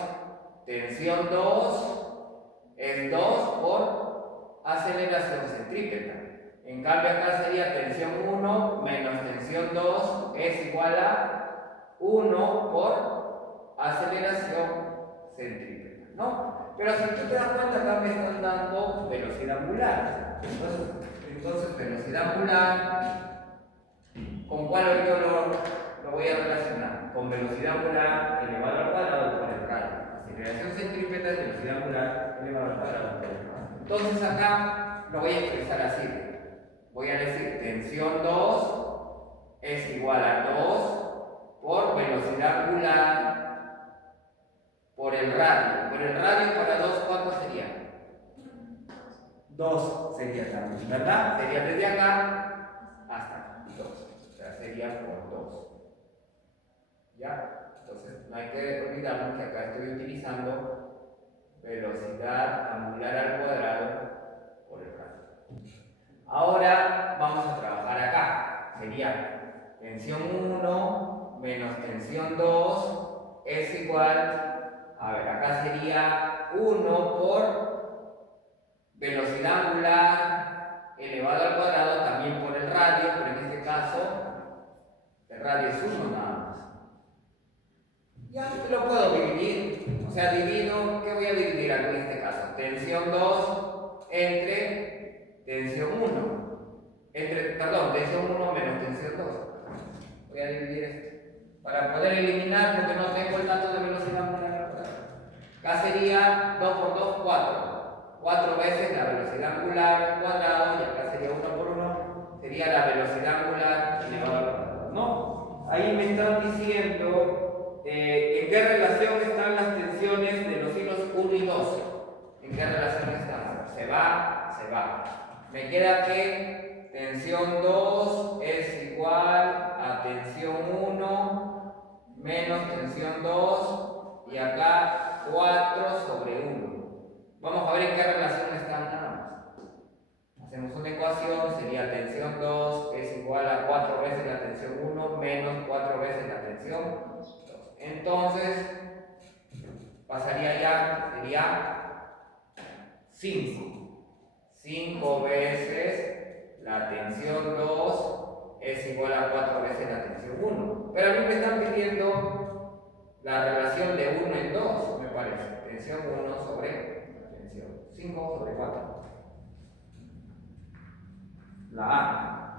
tensión 2 es 2 por aceleración centrípeta. En cambio acá sería tensión 1 menos tensión 2 es igual a 1 por aceleración centrípeta, ¿no? Pero si tú te das cuenta, acá me están dando velocidad angular. Entonces velocidad angular, ¿con cuál yo lo voy a relacionar? Con velocidad angular elevado al cuadrado por el radio. Aceleración centrípeta es velocidad angular elevado al cuadrado por el radio. Entonces acá lo voy a expresar así. Voy a decir tensión 2 es igual a 2 por velocidad angular por el radio. Por el radio para 2, ¿cuánto sería? 2 sería también, ¿verdad? Sería desde acá hasta acá, 2. O sea, sería por 2. ¿Ya? Entonces, no hay que olvidarnos que acá estoy utilizando velocidad angular al cuadrado por el radio. Ahora vamos a trabajar acá. Sería tensión 1 menos tensión 2 es igual, a ver, acá sería 1 por velocidad angular elevado al cuadrado también por el radio, pero en este caso el radio es 1 nada más. Ya lo puedo dividir, o sea, divido, ¿qué voy a dividir aquí en este caso? Tensión 2 entre tensión 1. Tensión 1 menos tensión 2. Voy a dividir esto para poder eliminar porque no tengo el dato de velocidad angular. Acá sería 2 por 2, 4. 4 veces la velocidad angular al cuadrado y acá sería 1 por 1. Sería la velocidad angular elevado al cuadrado. ¿No? Ahí me están diciendo en qué relación están las tensiones de los hilos 1 y 2. ¿En qué relación están? Se va. Me queda que tensión 2 es igual a tensión 1 menos tensión 2 y acá 4 sobre 1. Vamos a ver en qué relación están nada más. Hacemos una ecuación, sería tensión 2 es igual a 4 veces la tensión 1 menos 4 veces la tensión 2. Entonces, pasaría ya, sería 5. 5 veces la tensión 2 es igual a 4 veces la tensión 1. Pero a mí me están pidiendo la relación de 1 en 2, me parece. Tensión 1 sobre tensión 5 sobre 4. La A.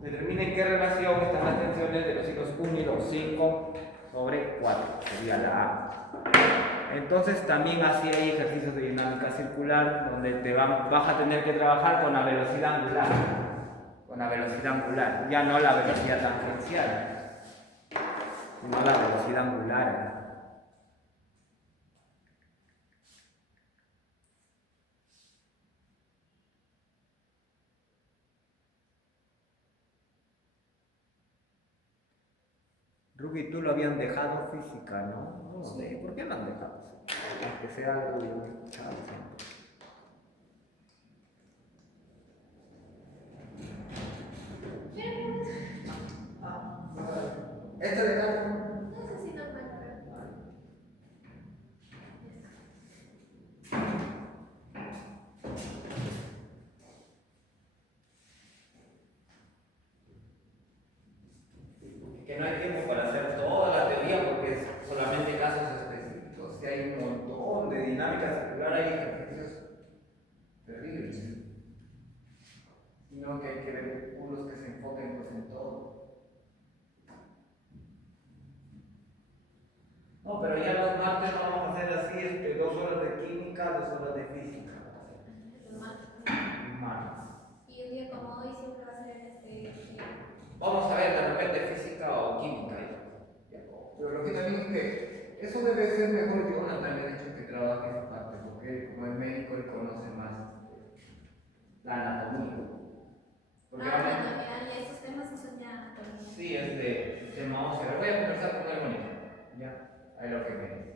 Determinen qué relación están las tensiones de los hilos 1 y los 5 sobre 4. Sería la A. Entonces también así hay ejercicios de dinámica circular donde vas a tener que trabajar con la velocidad angular. Con la velocidad angular. Ya no la velocidad tangencial, sino la velocidad angular. Ruby, tú lo habían dejado física, ¿no? No sé, ¿por qué lo han dejado? Aunque sea algo bien chavo. ¿Esto de acá? Necesito encontrar. Que no hay tiempo para hacer toda la teoría porque es solamente casos específicos. Que hay un montón de dinámica circular, hay ejercicios terribles. Sino que hay que ver unos que se enfoquen pues en todo. No, pero ya los martes no vamos a hacer así, 2 horas de química, 2 horas de física. Martes. Y un día como hoy siempre va a ser Vamos a ver de repente física o química. Pero lo que también es que eso debe ser mejor. Jonathan le ha dicho que trabaje esa parte, porque como es médico él conoce más la anatomía. Porque ya esos temas sí son ya anatomía. sí, es de tema óseo. Voy a conversar con él bonito. Ya, ahí lo que me dice.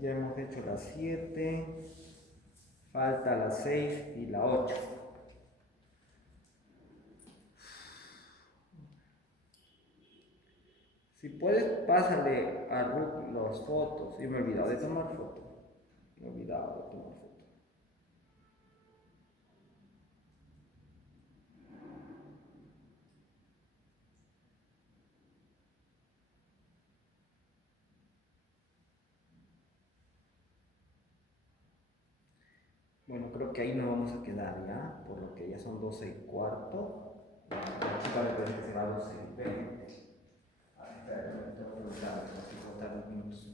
Ya hemos hecho la 7, falta la 6 y la 8. Si puedes, pásale a Ruth las fotos. Yo me he olvidado de tomar fotos. Me he olvidado de tomar fotos. Bueno, creo que ahí nos vamos a quedar ya, por lo que ya son 12:15. La chica me parece que se va a 12:20. A ver, espera, no tengo que buscar, así cortar los minutos.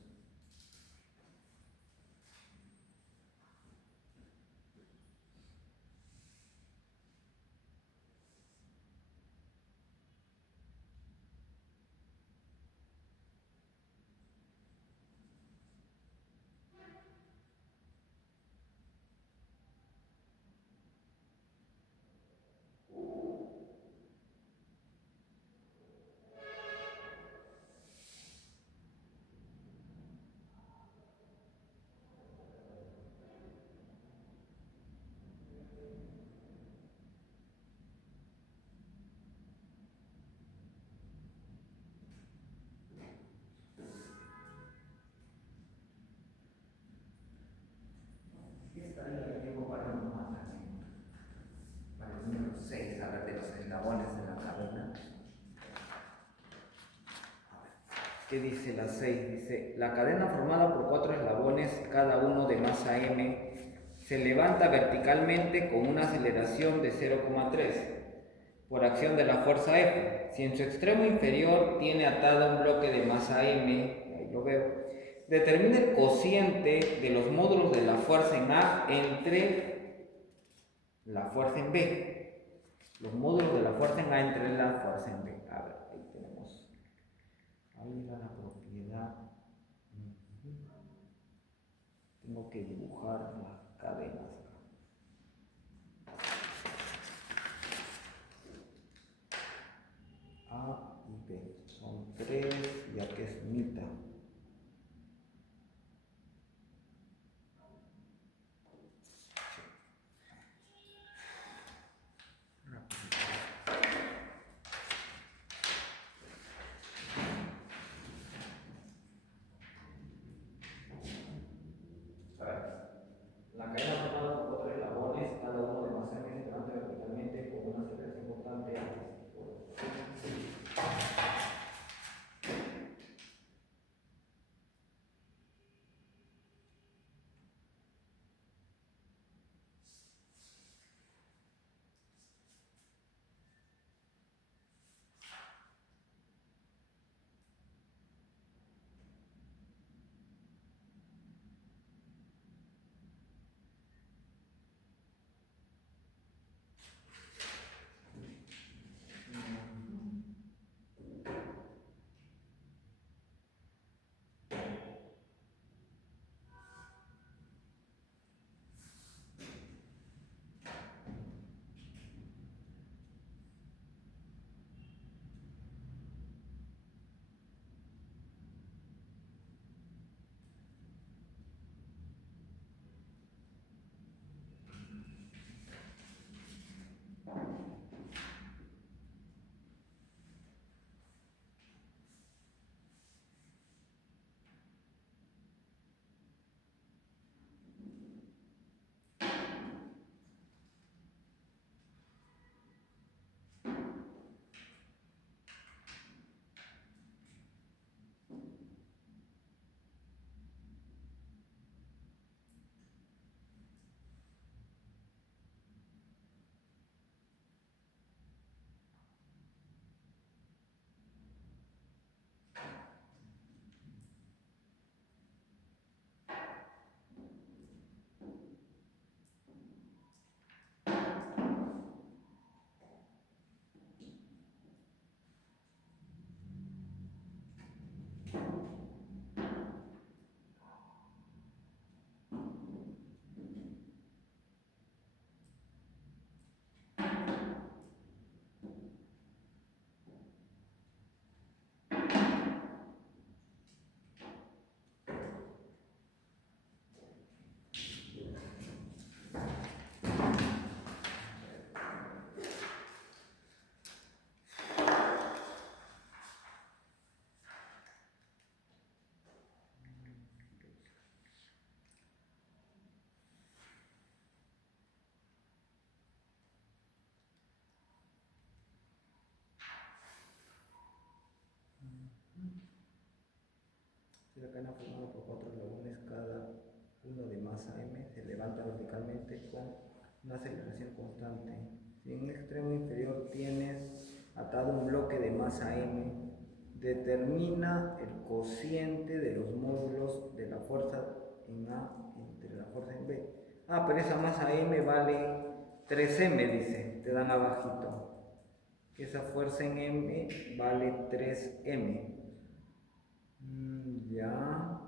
Para el número 6, a ver, de los eslabones de la cadena. ¿Qué dice la 6? Dice, la cadena formada por 4 eslabones, cada uno de masa m, se levanta verticalmente con una aceleración de 0,3 por acción de la fuerza F. Si en su extremo inferior tiene atado un bloque de masa m, ahí lo veo, determina el cociente de los módulos de la fuerza en A entre la fuerza en B. Los módulos de la fuerza en A entre la fuerza en B. A ver, ahí tenemos. Ahí va la propiedad. Tengo que dibujar las cadenas. A y B. Son 3, ya que es mitad. La cadena formada por 4 eslabones, cada uno de masa m, se levanta verticalmente con una aceleración constante. Si la cadena formada por 4 eslabones, cada uno de masa m, se levanta verticalmente con una aceleración constante. Si en un extremo inferior tienes atado un bloque de masa m, determina el cociente de los módulos de la fuerza en A entre la fuerza en B. Pero esa masa m vale 3m, dice, te dan abajito. Que esa fuerza en m vale 3m. Ya.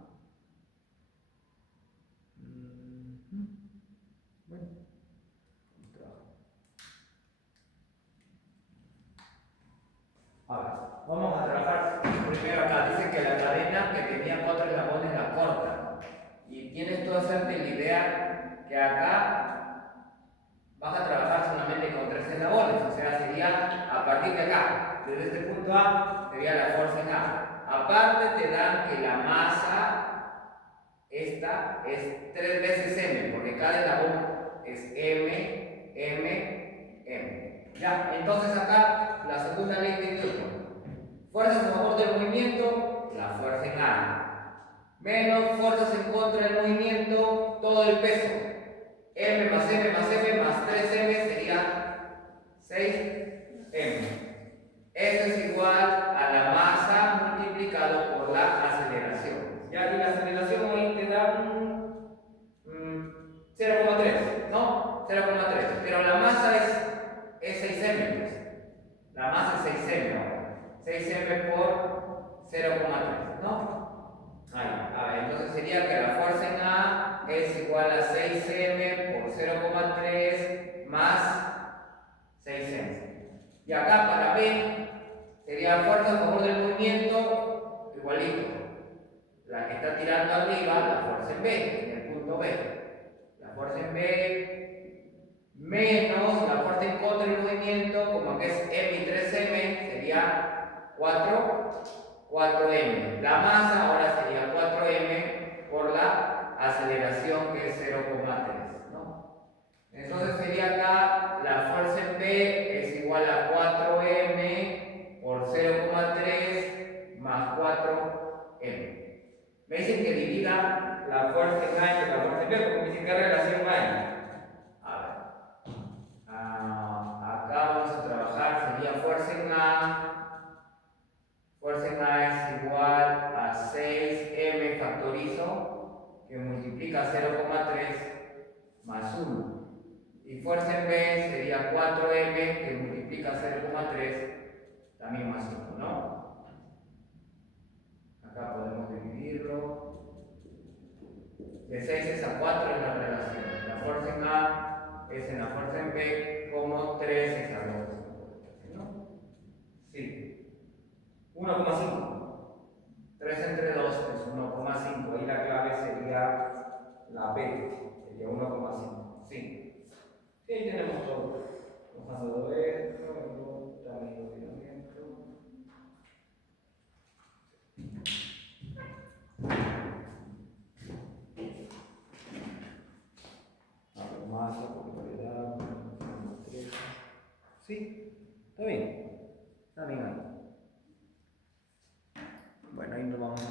Bueno, vamos a trabajar primero acá. Dice que la cadena que tenía 4 eslabones la corta. Y tienes tú hacerte la idea que acá vas a trabajar solamente con 3 eslabones. O sea, sería a partir de acá. Desde este punto A sería la fuerza en A. Aparte te dan que la masa, esta es 3 veces m, porque cada eslabón es m, m, m. Ya, entonces acá la segunda ley de Newton. Fuerzas a favor del movimiento, la fuerza en A. Menos fuerzas en contra del movimiento, todo el peso. M más m más m más 3m sería 6m. Esto es igual a la masa multiplicado por la aceleración. ¿Ya? Y la aceleración hoy te da 0,3, ¿no? 0,3. Pero la masa es 6m, pues. La masa es 6m ahora. 6m por 0,3, ¿no? Ahí. Entonces sería que la fuerza en A es igual a 6m por 0,3 más 6m. Y acá para B sería fuerza a favor del movimiento igualito. La que está tirando arriba, la fuerza en B, en el punto B. La fuerza en B menos la fuerza en contra del movimiento, como que es M y 3M, sería 4m. La masa ahora sería 4m por la aceleración que es 0,3, ¿no? Entonces sería acá la fuerza en B es igual a 4m por 0,3 más 4m. Me dicen que divida la fuerza en A entre la fuerza en B, porque me dicen qué relación hay. Acá vamos a trabajar, sería fuerza en A. Fuerza en A es igual a 6m factorizo, que multiplica 0,3 más 1. Y fuerza en B sería 4m, que multiplica 0,3 también más 1, ¿no? Acá podemos dividirlo. De 6 es a 4 es la relación. La fuerza en A es en la fuerza en B como 3 es a 2. ¿No? Sí. 1,5. 3 entre 2 es 1,5. Ahí la clave sería la B. Sería 1,5. Sí. Sí, ahí tenemos todo. Usando esto, también lo tiramiento. Masa, popularidad, sí, está bien ahí. Bueno, ahí nos vamos a